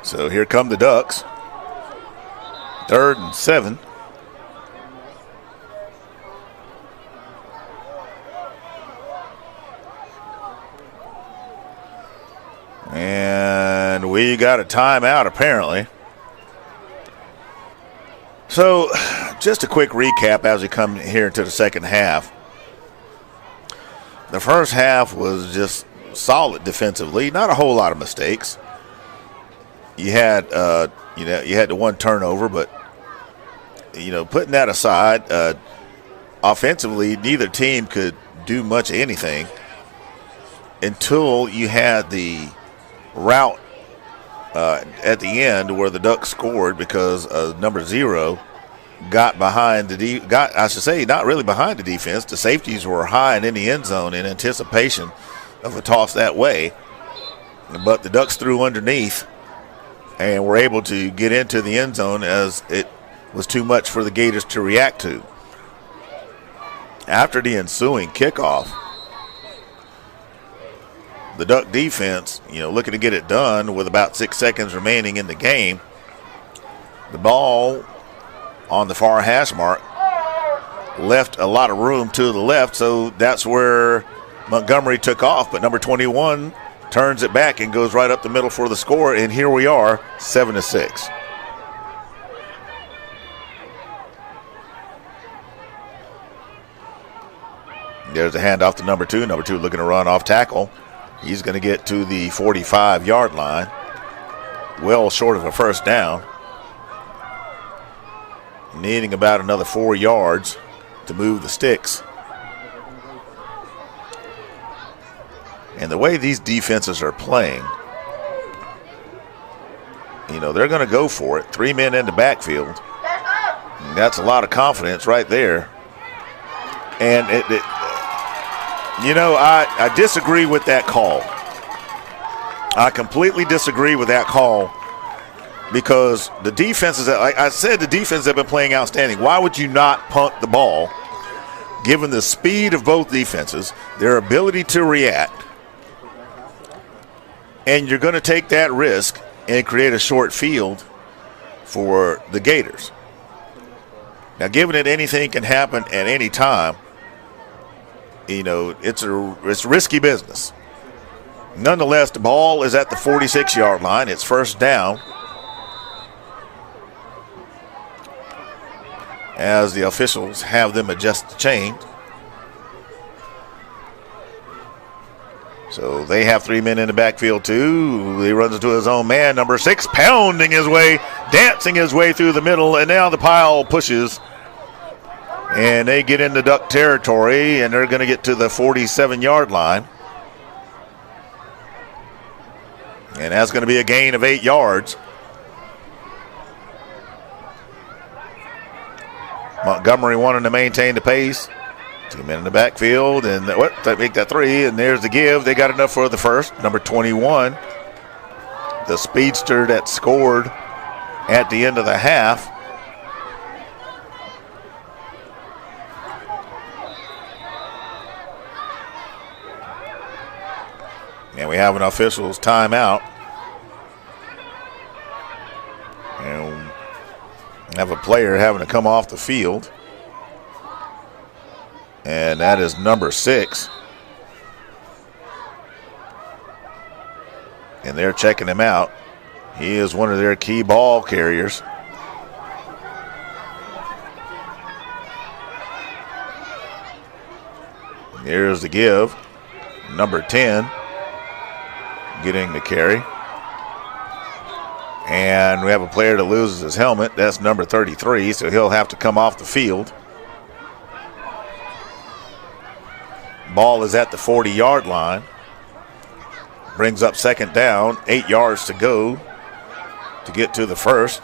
So here come the Ducks. 3rd and 7. And we got a timeout apparently. So just a quick recap as we come here into the second half. The first half was just solid defensively, not a whole lot of mistakes. You had, you had the one turnover, but, putting that aside, offensively, neither team could do much of anything until you had the route at the end where the Ducks scored because number 0 got behind not really behind the defense. The safeties were high and in the end zone in anticipation of a toss that way, but the Ducks threw underneath and were able to get into the end zone as it was too much for the Gators to react to. After the ensuing kickoff, the Duck defense, looking to get it done with about 6 seconds remaining in the game. The ball on the far hash mark left a lot of room to the left, so that's where Montgomery took off, but number 21 turns it back and goes right up the middle for the score, and here we are, 7-6. There's a handoff to number 2. Number 2 looking to run off tackle. He's going to get to the 45-yard line. Well short of a first down. Needing about another 4 yards to move the sticks. And the way these defenses are playing, you know, they're going to go for it. 3 men in the backfield. And that's a lot of confidence right there. And you know, I disagree with that call. I completely disagree with that call because the defenses, like I said, the defenses have been playing outstanding. Why would you not punt the ball, given the speed of both defenses, their ability to react, and you're going to take that risk and create a short field for the Gators. Now, given that anything can happen at any time, you know, it's risky business. Nonetheless, the ball is at the 46-yard line. It's first down. As the officials have them adjust the chain. So they have 3 men in the backfield too. He runs into his own man, number 6, pounding his way, dancing his way through the middle, and now the pile pushes. And they get into duck territory, and they're going to get to the 47-yard line. And that's going to be a gain of 8 yards. Montgomery wanting to maintain the pace. 2 men in the backfield, and they make that 3, and there's the give. They got enough for the first. Number 21, the speedster that scored at the end of the half. And we have an official's timeout. And have a player having to come off the field. And that is number 6. And they're checking him out. He is one of their key ball carriers. Here's the give. Number 10 getting the carry. And we have a player that loses his helmet. That's number 33, so he'll have to come off the field. Ball is at the 40-yard line. Brings up second down, 8 yards to go to get to the first.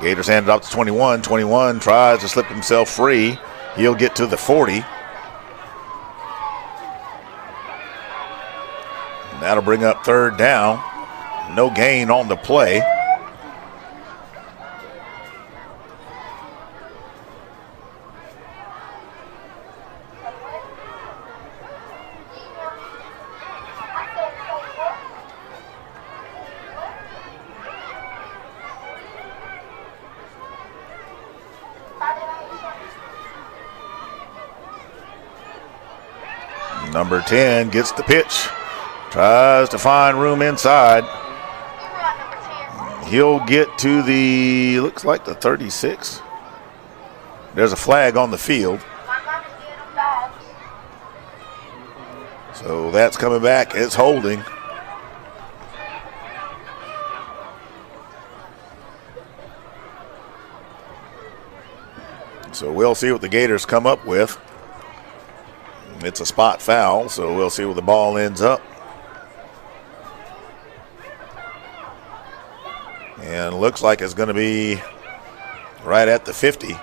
Gators hand it off to 21. 21 tries to slip himself free. He'll get to the 40. And that'll bring up third down. No gain on the play. Number 10 gets the pitch, tries to find room inside. He'll get to the, looks like the 36. There's a flag on the field. So that's coming back. It's holding. So we'll see what the Gators come up with. It's a spot foul, so we'll see where the ball ends up. And looks like it's going to be right at the 50.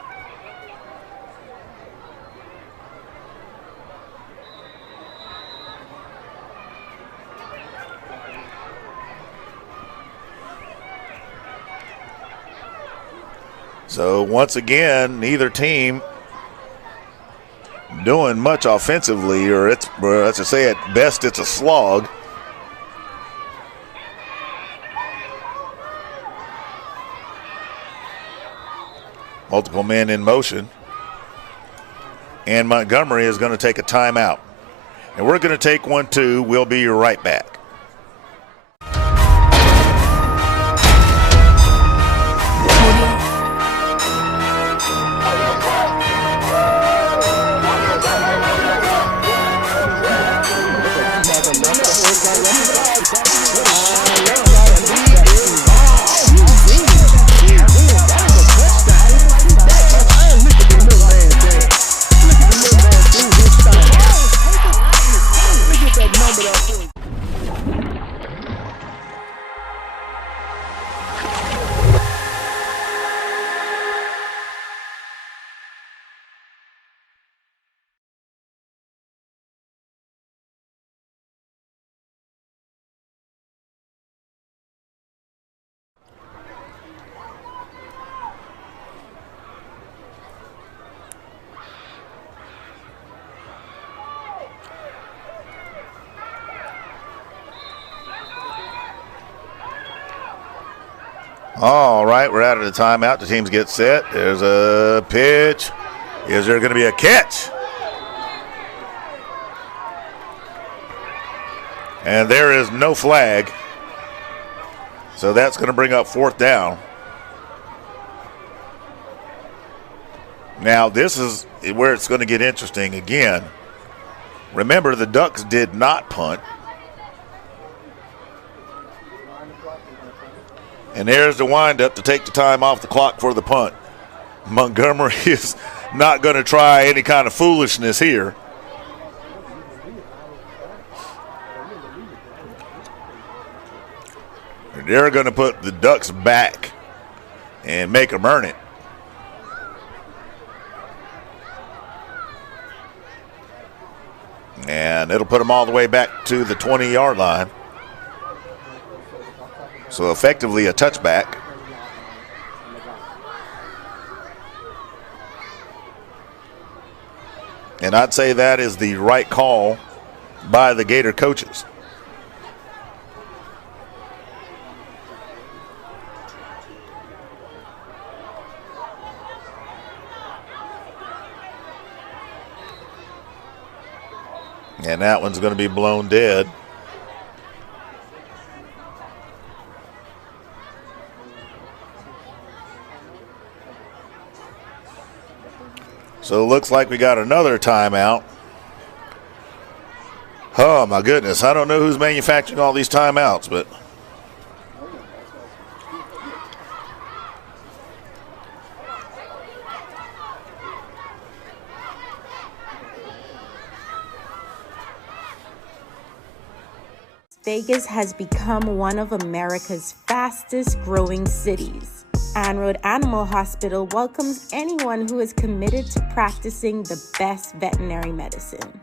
So once again, neither team doing much offensively, or let's just say at best it's a slog. Multiple men in motion. And Montgomery is going to take a timeout. And we're going to take one too. We'll be right back. All right, we're out of the timeout. The teams get set. There's a pitch. Is there going to be a catch? And there is no flag. So that's going to bring up 4th down. Now, this is where it's going to get interesting again. Remember, the Ducks did not punt. And there's the windup to take the time off the clock for the punt. Montgomery is not going to try any kind of foolishness here. They're going to put the Ducks back and make them earn it. And it'll put them all the way back to the 20-yard line. So effectively a touchback. And I'd say that is the right call by the Gator coaches. And that one's going to be blown dead. So it looks like we got another timeout. Oh, my goodness. I don't know who's manufacturing all these timeouts, but Vegas has become one of America's fastest growing cities. Ann Road Animal Hospital welcomes anyone who is committed to practicing the best veterinary medicine.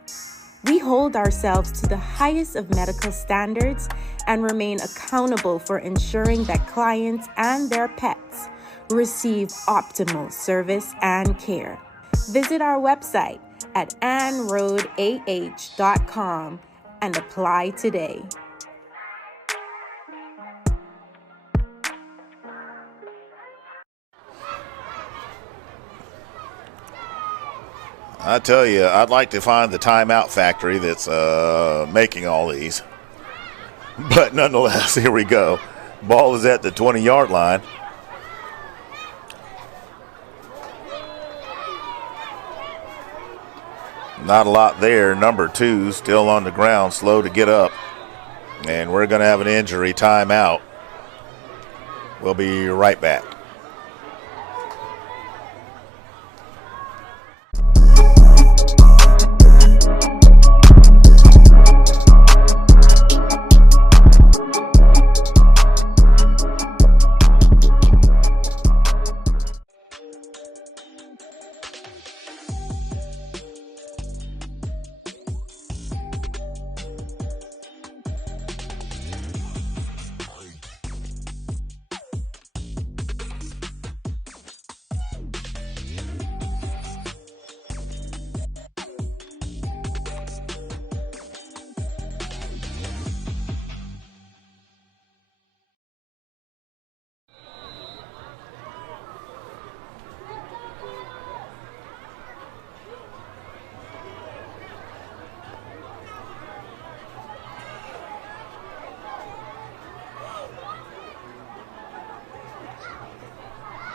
We hold ourselves to the highest of medical standards and remain accountable for ensuring that clients and their pets receive optimal service and care. Visit our website at annroadah.com and apply today. I tell you, I'd like to find the timeout factory that's making all these. But nonetheless, here we go. Ball is at the 20-yard line. Not a lot there. Number 2 still on the ground, slow to get up. And we're going to have an injury timeout. We'll be right back.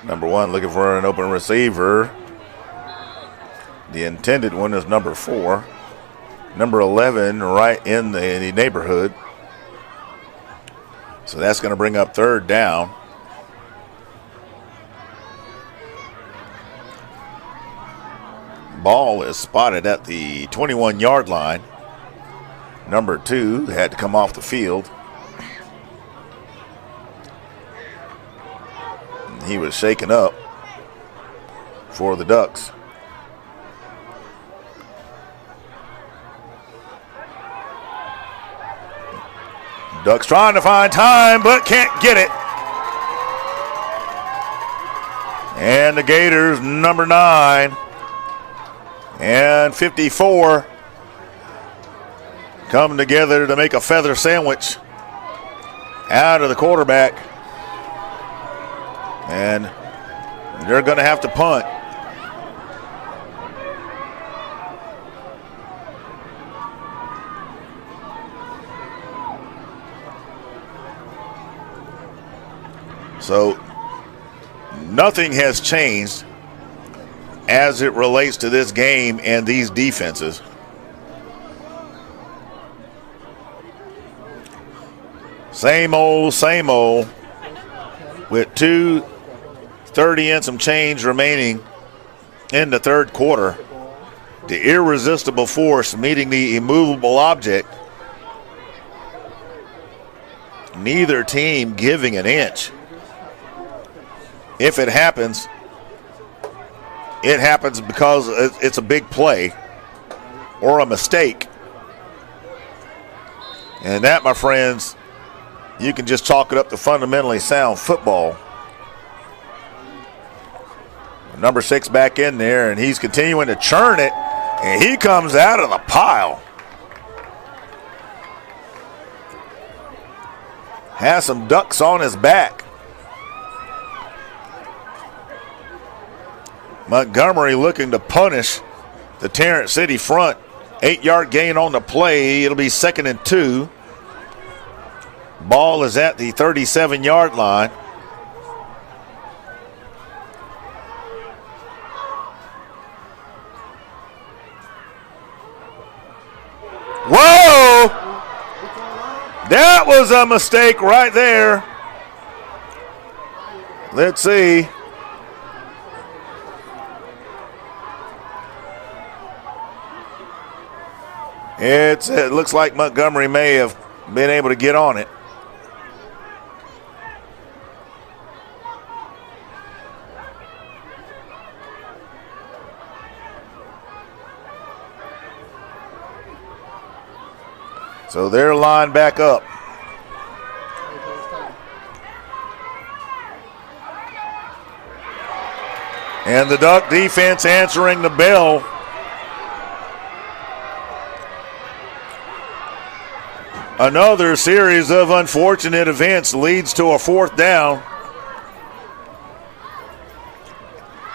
Number 1 looking for an open receiver. The intended one is number 4. Number 11 right in the neighborhood. So that's going to bring up 3rd down. Ball is spotted at the 21-yard line. Number 2 had to come off the field. He was shaken up for the Ducks. Ducks trying to find time, but can't get it. And the Gators, number 9 and 54, come together to make a feather sandwich out of the quarterback. And they're going to have to punt. So nothing has changed as it relates to this game and these defenses. Same old, with 2:30 and some change remaining in the third quarter. The irresistible force meeting the immovable object. Neither team giving an inch. If it happens because it's a big play or a mistake. And that, my friends, you can just chalk it up to fundamentally sound football. Number 6 back in there, and he's continuing to churn it, and he comes out of the pile. Has some ducks on his back. Montgomery looking to punish the Tarrant City front. 8-yard gain on the play. It'll be 2nd and 2. Ball is at the 37-yard line. Whoa! That was a mistake right there. Let's see. It looks like Montgomery may have been able to get on it. So they're lined back up. And the Duck defense answering the bell. Another series of unfortunate events leads to a 4th down.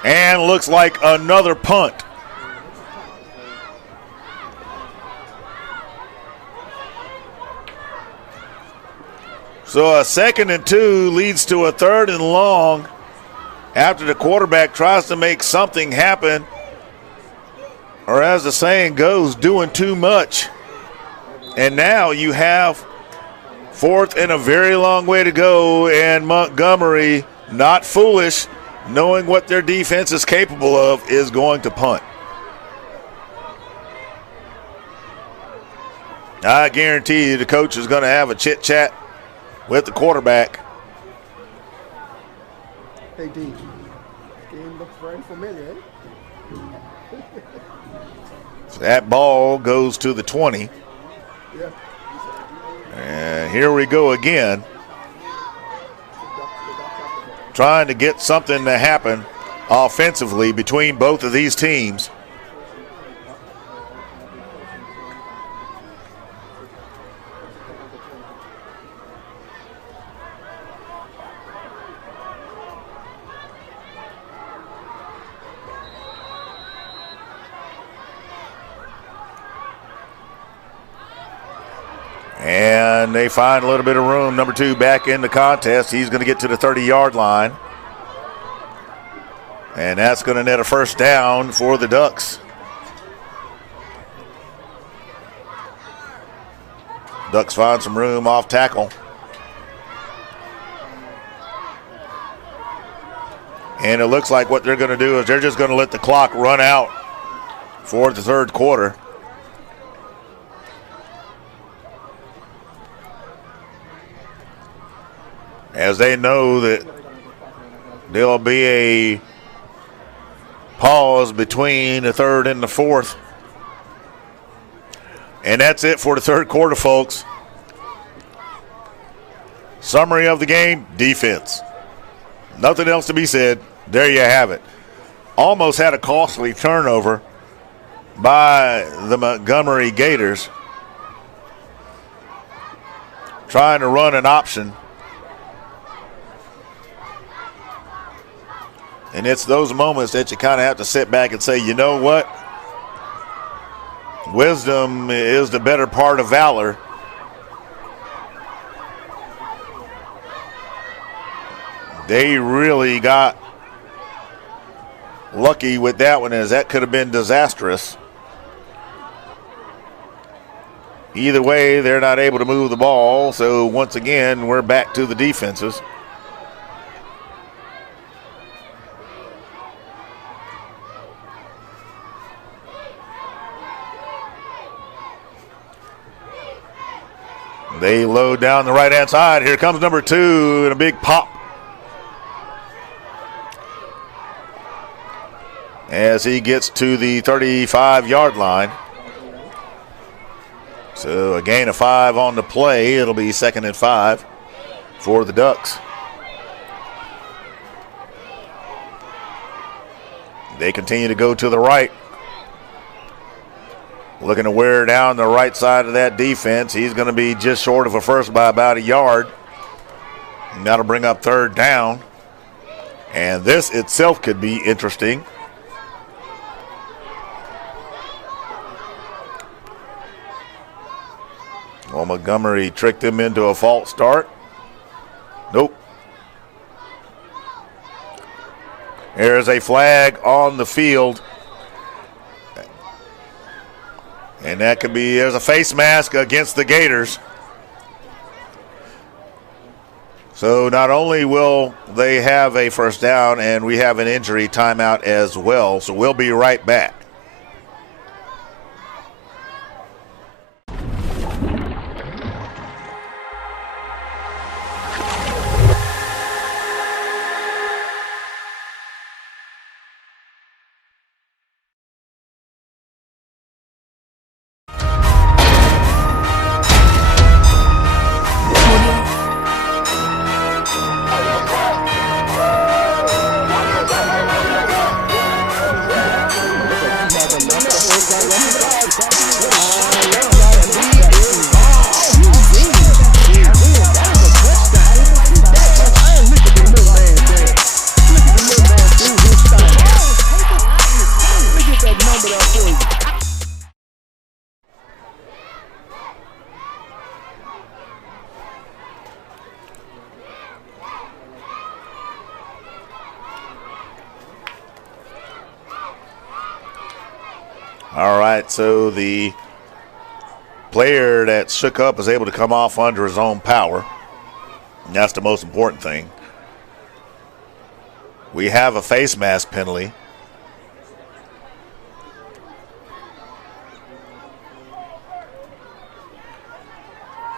And looks like another punt. So a 2nd and 2 leads to a 3rd and long after the quarterback tries to make something happen, or as the saying goes, doing too much. And now you have 4th and a very long way to go, and Montgomery, not foolish, knowing what their defense is capable of, is going to punt. I guarantee you the coach is going to have a chit-chat with the quarterback. Hey, D, game looks very familiar, eh? So that ball goes to the 20. Yeah. And here we go again. Trying to get something to happen offensively between both of these teams. And they find a little bit of room. Number 2 back in the contest. He's going to get to the 30-yard line. And that's going to net a 1st down for the Ducks. Ducks find some room off tackle. And it looks like what they're going to do is they're just going to let the clock run out for the 3rd quarter. As they know that there'll be a pause between the 3rd and the 4th. And that's it for the 3rd quarter, folks. Summary of the game, defense. Nothing else to be said. There you have it. Almost had a costly turnover by the Montgomery Gators. Trying to run an option. And it's those moments that you kind of have to sit back and say, you know what? Wisdom is the better part of valor. They really got lucky with that one, as that could have been disastrous. Either way, they're not able to move the ball, so once again, we're back to the defenses. They load down the right-hand side. Here comes number 2 and a big pop. As he gets to the 35-yard line. So a gain of 5 on the play. It'll be 2nd and 5 for the Ducks. They continue to go to the right. Looking to wear down the right side of that defense. He's going to be just short of a first by about a yard. And that'll bring up 3rd down. And this itself could be interesting. Well, Montgomery tricked him into a false start. Nope. There's a flag on the field. And that could be, there's a face mask against the Gators. So not only will they have a first down, and we have an injury timeout as well. So we'll be right back. All right, so the player that shook up is able to come off under his own power. And that's the most important thing. We have a face mask penalty.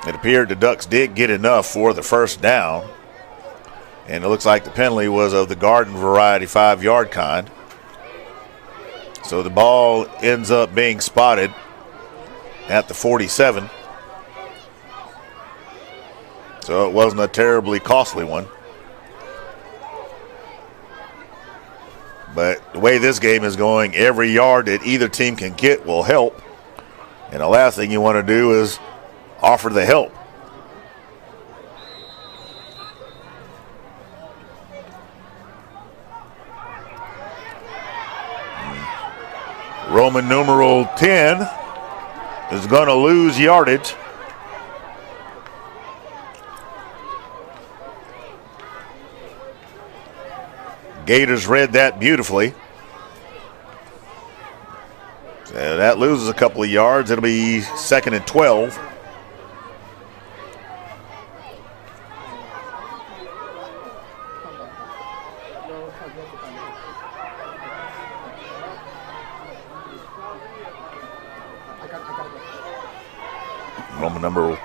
It appeared the Ducks did get enough for the first down. And it looks like the penalty was of the garden variety 5-yard kind. So the ball ends up being spotted at the 47. So it wasn't a terribly costly one. But the way this game is going, every yard that either team can get will help. And the last thing you want to do is offer the help. Roman numeral 10 is going to lose yardage. Gators read that beautifully. So that loses a couple of yards. It'll be 2nd and 12. Roman number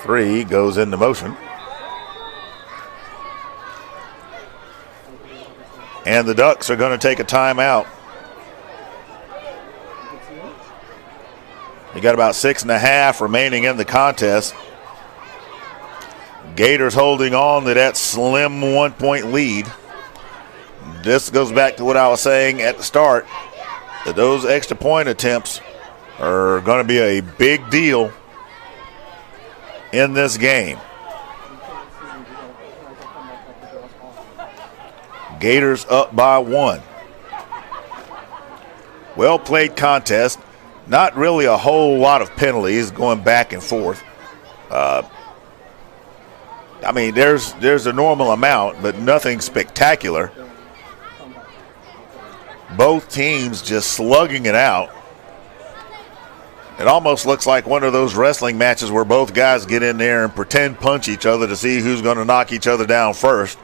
3 goes into motion. And the Ducks are going to take a timeout. You got about 6.5 remaining in the contest. Gators holding on to that slim 1-point lead. This goes back to what I was saying at the start, that those extra point attempts are going to be a big deal in this game. Gators up by 1. Well played contest. Not really a whole lot of penalties going back and forth. I mean, there's a normal amount, but nothing spectacular. Both teams just slugging it out. It almost looks like one of those wrestling matches where both guys get in there and pretend punch each other to see who's going to knock each other down first.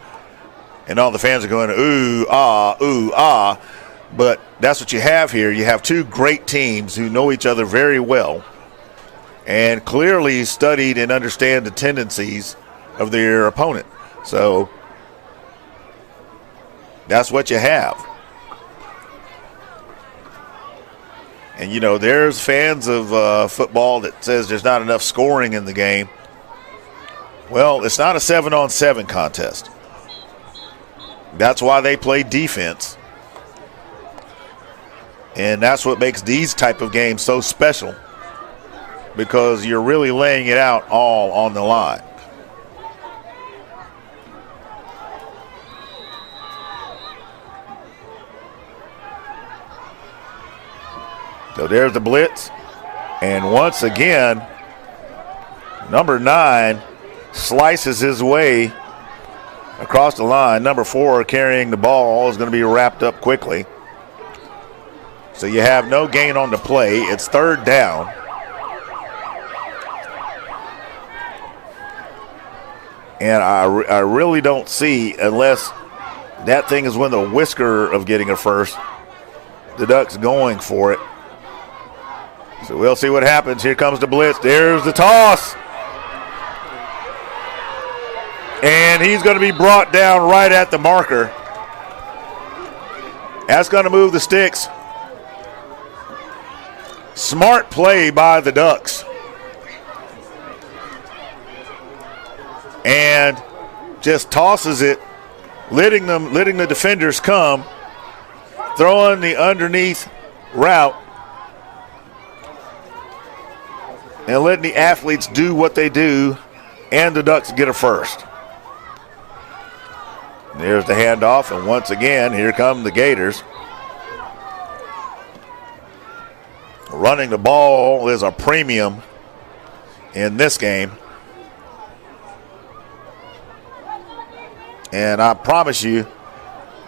And all the fans are going, ooh, ah. But that's what you have here. You have two great teams who know each other very well and clearly studied and understand the tendencies of their opponent. So that's what you have. And, you know, there's fans of football that says there's not enough scoring in the game. Well, it's not a 7-on-7 contest. That's why they play defense. And that's what makes these type of games so special, because you're really laying it out all on the line. So there's the blitz. And once again, number 9 slices his way across the line. Number 4 carrying the ball is going to be wrapped up quickly. So you have no gain on the play. It's 3rd down. And I really don't see, unless that thing is within the whisker of getting a first, the Ducks going for it. So we'll see what happens. Here comes the blitz. There's the toss. And he's going to be brought down right at the marker. That's going to move the sticks. Smart play by the Ducks. And just tosses it, letting the defenders come, throwing the underneath route, and letting the athletes do what they do, and the Ducks get a first. There's the handoff, and once again, here come the Gators. Running the ball is a premium in this game. And I promise you,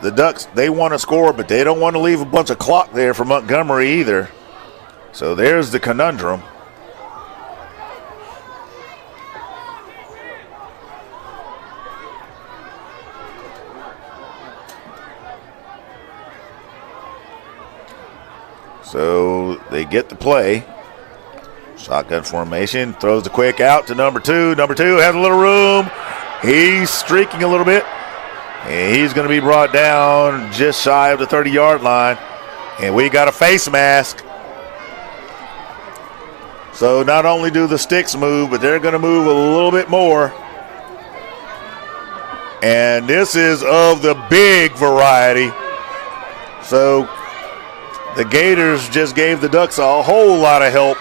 the Ducks, they want to score, but they don't want to leave a bunch of clock there for Montgomery either. So there's the conundrum. So they get the play. Shotgun formation, throws the quick out to number 2. Number 2 has a little room. He's streaking a little bit. And he's going to be brought down just shy of the 30-yard line. And we got a face mask. So not only do the sticks move, but they're going to move a little bit more. And this is of the big variety. So the Gators just gave the Ducks a whole lot of help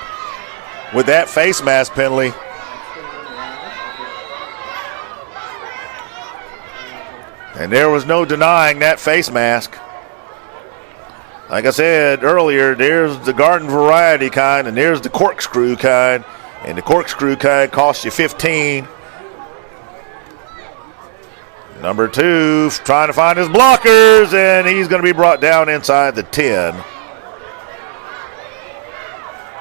with that face mask penalty. And there was no denying that face mask. Like I said earlier, there's the garden variety kind, and there's the corkscrew kind. And the corkscrew kind costs you 15. Number 2 trying to find his blockers, and he's going to be brought down inside the 10.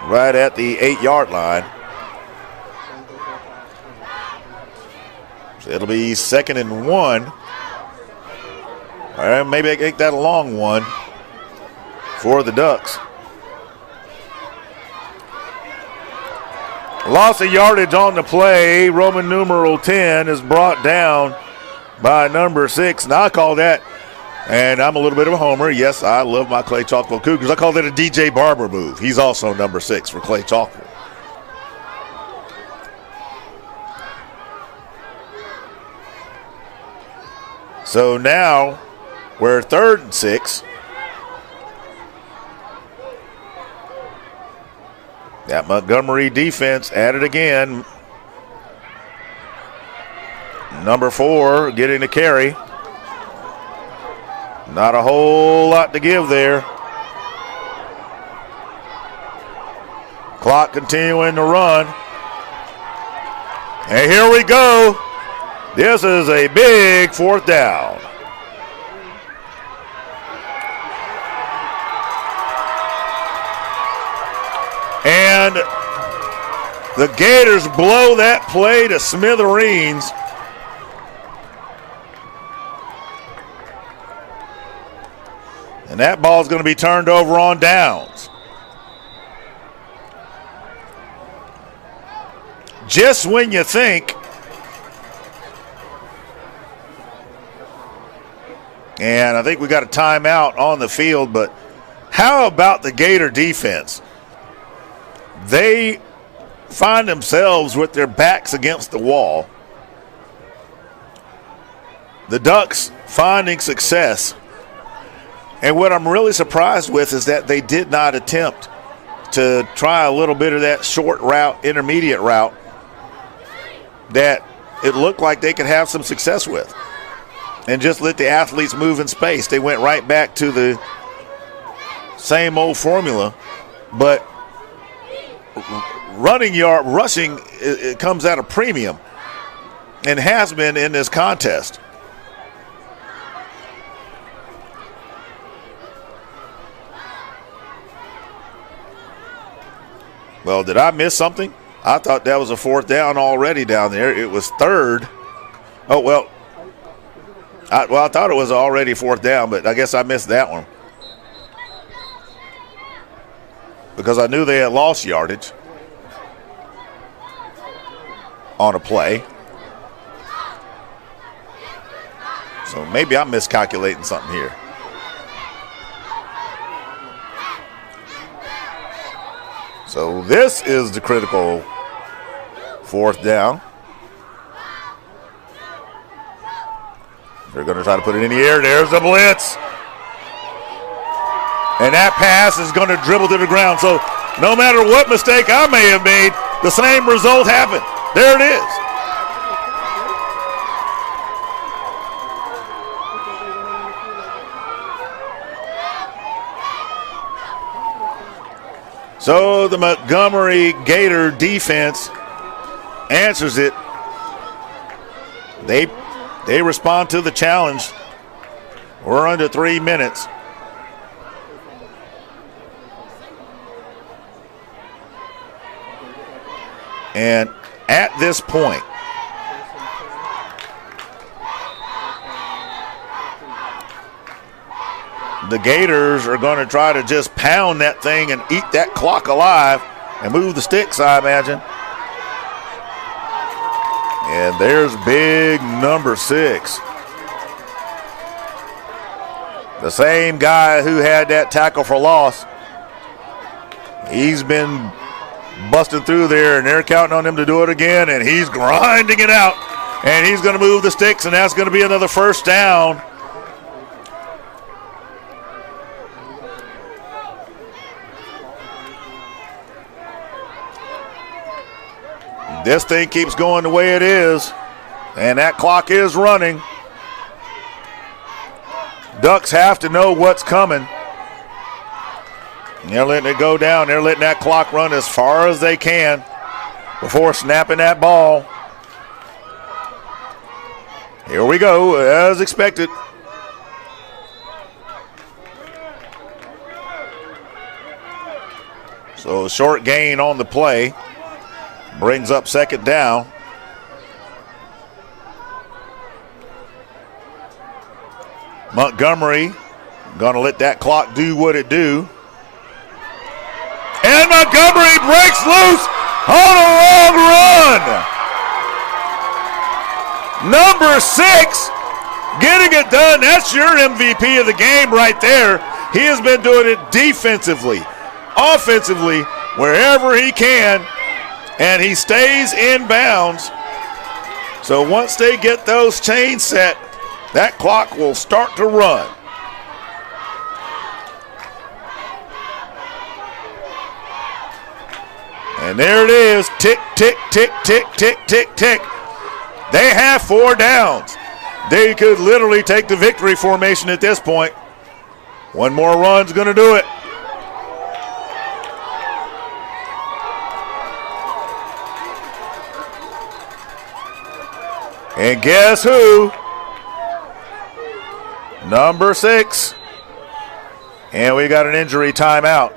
Right at the 8-yard line. So it'll be 2nd and 1. All right, maybe I can make that a long one for the Ducks. Loss of yardage on the play. Roman numeral 10 is brought down by number 6. Now I call that, and I'm a little bit of a homer. Yes, I love my Clay Chalkville Cougars. I call that a DJ Barber move. He's also number 6 for Clay Chalkville. So now we're 3rd and 6. That Montgomery defense at it again. Number 4 getting the carry. Not a whole lot to give there. Clock continuing to run. And here we go. This is a big fourth down. And the Gators blow that play to smithereens. And that ball is going to be turned over on downs. Just when you think, and I think we got a timeout on the field, but how about the Gator defense? They find themselves with their backs against the wall. The Ducks finding success. And what I'm really surprised with is that they did not attempt to try a little bit of that short route, intermediate route that it looked like they could have some success with, and just let the athletes move in space. They went right back to the same old formula, but rushing, it comes at a premium and has been in this contest. Well, did I miss something? I thought that was a fourth down already down there. It was third. Oh, well, I thought it was already fourth down, but I guess I missed that one because I knew they had lost yardage on a play. So maybe I'm miscalculating something here. So this is the critical fourth down. They're going to try to put it in the air. There's the blitz. And that pass is going to dribble to the ground. So no matter what mistake I may have made, the same result happened. There it is. So the Montgomery Gator defense answers it. They respond to the challenge. We're under 3 minutes. And at this point, the Gators are going to try to just pound that thing and eat that clock alive and move the sticks, I imagine. And there's big number 6. The same guy who had that tackle for loss. He's been busting through there, and they're counting on him to do it again, and he's grinding it out. And he's going to move the sticks, and that's going to be another first down. This thing keeps going the way it is, and that clock is running. Ducks have to know what's coming. They're letting it go down. They're letting that clock run as far as they can before snapping that ball. Here we go, as expected. So a short gain on the play. Brings up second down. Montgomery going to let that clock do what it do. And Montgomery breaks loose on a long run. Number 6 getting it done. That's your MVP of the game right there. He has been doing it defensively, offensively, wherever he can. And he stays in bounds. So once they get those chains set, that clock will start to run. And there it is. Tick, tick, tick, tick, tick, tick, tick. They have 4 downs. They could literally take the victory formation at this point. One more run's going to do it. And guess who? Number 6. And we got an injury timeout.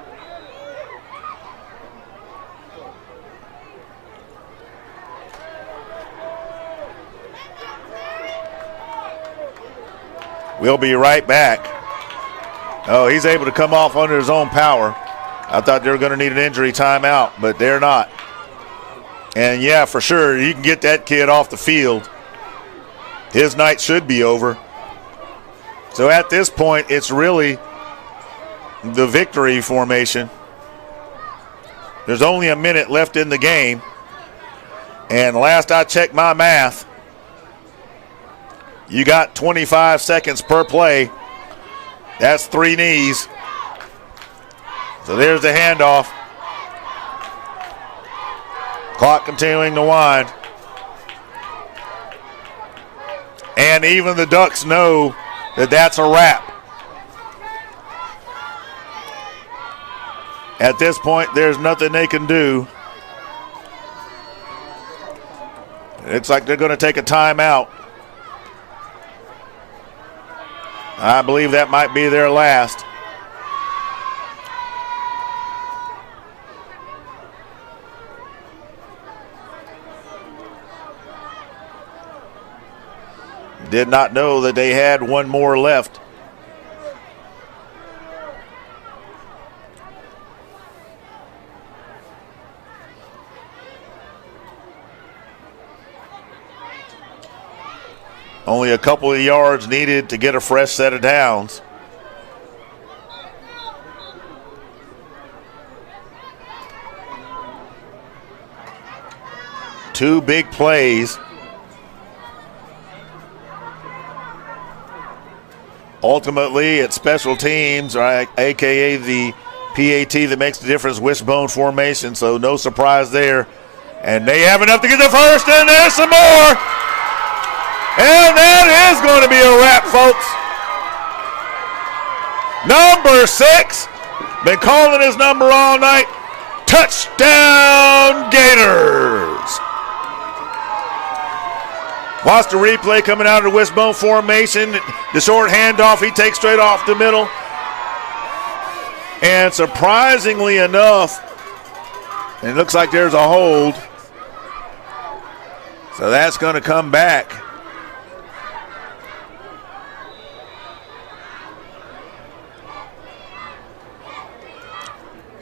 We'll be right back. Oh, he's able to come off under his own power. I thought they were going to need an injury timeout, but they're not. And yeah, for sure, you can get that kid off the field. His night should be over. So at this point, it's really the victory formation. There's only a minute left in the game. And last I checked my math, you got 25 seconds per play. That's 3 knees. So there's the handoff. Clock continuing to wind. And even the Ducks know that that's a wrap. At this point, there's nothing they can do. It looks like they're going to take a timeout. I believe that might be their last. Did not know that they had one more left. Only a couple of yards needed to get a fresh set of downs. Two big plays. Ultimately, it's special teams, or AKA the PAT, that makes the difference, wishbone formation, so no surprise there. And they have enough to get the first, and there's some more. And that is going to be a wrap, folks. Number 6, been calling his number all night. Touchdown, Gators. Watch the replay coming out of the wishbone formation. The short handoff, he takes straight off the middle. And surprisingly enough, it looks like there's a hold. So that's going to come back.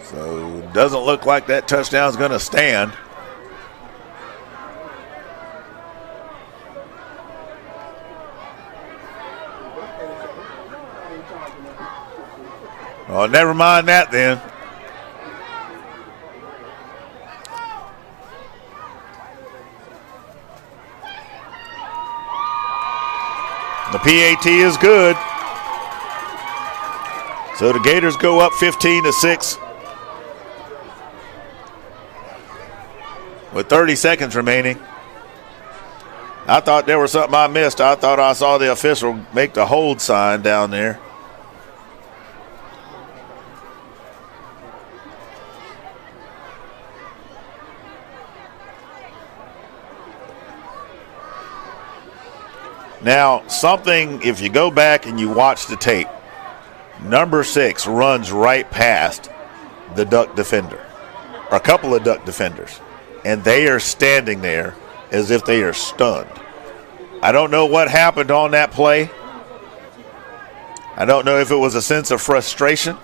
So doesn't look like that touchdown's going to stand. Oh, never mind that then. The PAT is good. So the Gators go up 15-6 with 30 seconds remaining. I thought there was something I missed. I thought I saw the official make the hold sign down there. Now, something, if you go back and you watch the tape, number 6 runs right past the Duck defender, or a couple of Duck defenders, and they are standing there as if they are stunned. I don't know what happened on that play. I don't know if it was a sense of frustration,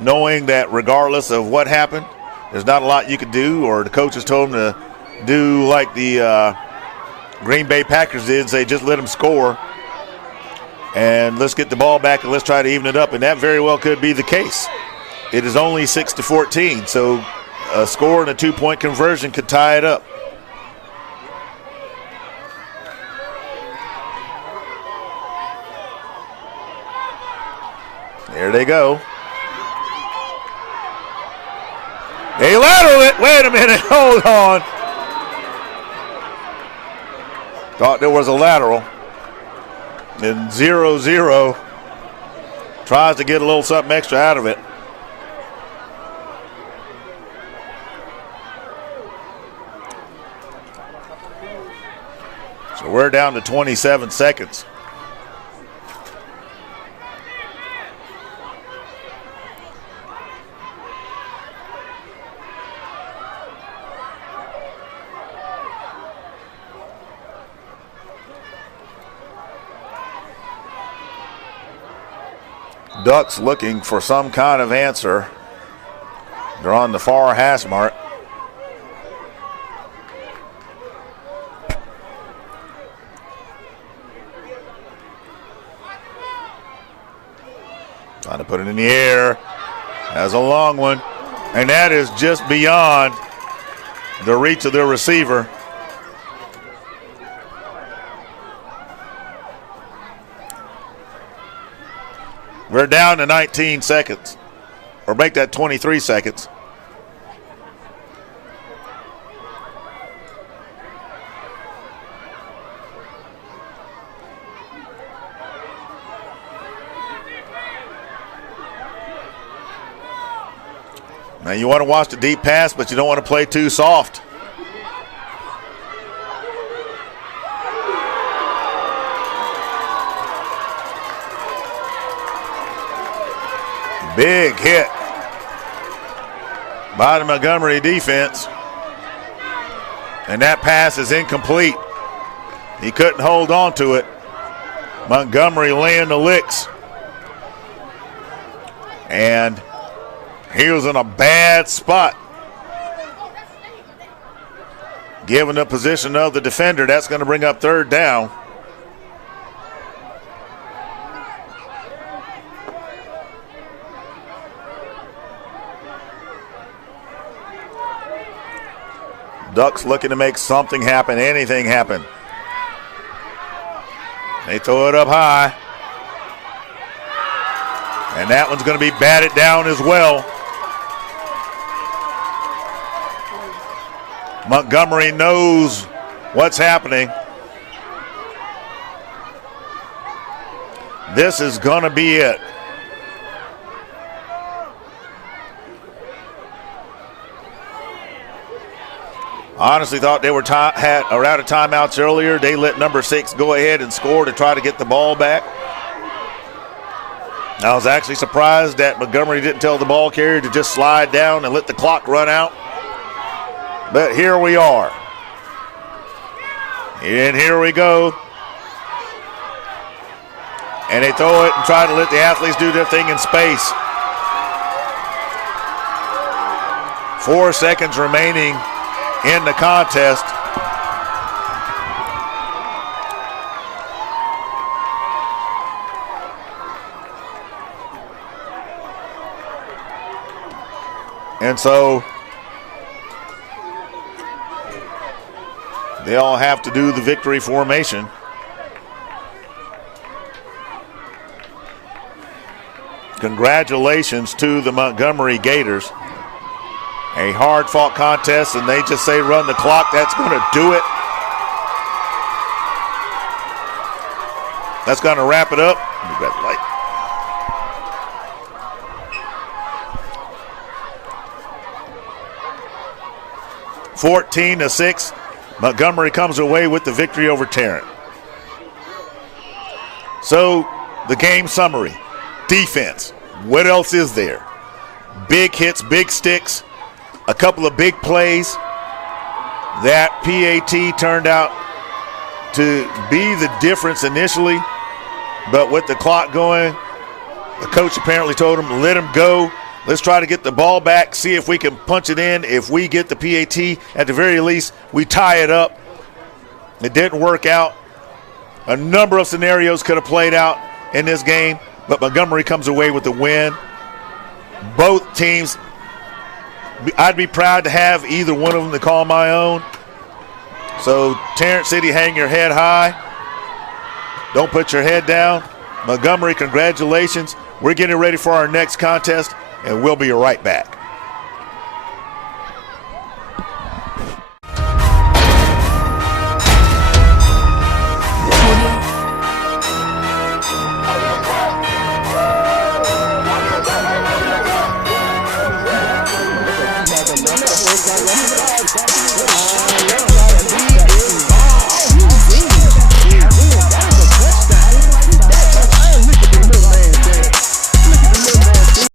knowing that regardless of what happened, there's not a lot you could do, or the coaches told them to do like the Green Bay Packers did and say, just let them score and let's get the ball back and let's try to even it up. And that very well could be the case. It is only 6-14, so a score and a 2-point conversion could tie it up. There they go. They lateral it. Wait a minute. Hold on. Thought there was a lateral. And 0-0. Tries to get a little something extra out of it. So we're down to 27 seconds. Ducks looking for some kind of answer. They're on the far hash mark. Trying to put it in the air. Has a long one. And that is just beyond the reach of their receiver. We're down to 19 seconds. Or make that 23 seconds. Now you want to watch the deep pass, but you don't want to play too soft. Big hit by the Montgomery defense. And that pass is incomplete. He couldn't hold on to it. Montgomery laying the licks. And he was in a bad spot. Given the position of the defender, that's going to bring up third down. Ducks looking to make something happen, anything happen. They throw it up high. And that one's going to be batted down as well. Montgomery knows what's happening. This is going to be it. Honestly thought they were out of timeouts earlier. They let number 6 go ahead and score to try to get the ball back. I was actually surprised that Montgomery didn't tell the ball carrier to just slide down and let the clock run out. But here we are. And here we go. And they throw it and try to let the athletes do their thing in space. 4 seconds remaining in the contest. And so they all have to do the victory formation. Congratulations to the Montgomery Gators. A hard-fought contest, and they just say run the clock. That's going to do it. That's going to wrap it up. Let me grab the light. (14-6). Montgomery comes away with the victory over Tarrant. So, the game summary. Defense. What else is there? Big hits, big sticks. A couple of big plays. That PAT turned out to be the difference initially, but with the clock going, the coach apparently told him, let him go. Let's try to get the ball back, see if we can punch it in. If we get the PAT, at the very least, we tie it up. It didn't work out. A number of scenarios could have played out in this game, but Montgomery comes away with the win. Both teams, I'd be proud to have either one of them to call my own. So Tarrant City, hang your head high. Don't put your head down. Montgomery, congratulations. We're getting ready for our next contest, and we'll be right back.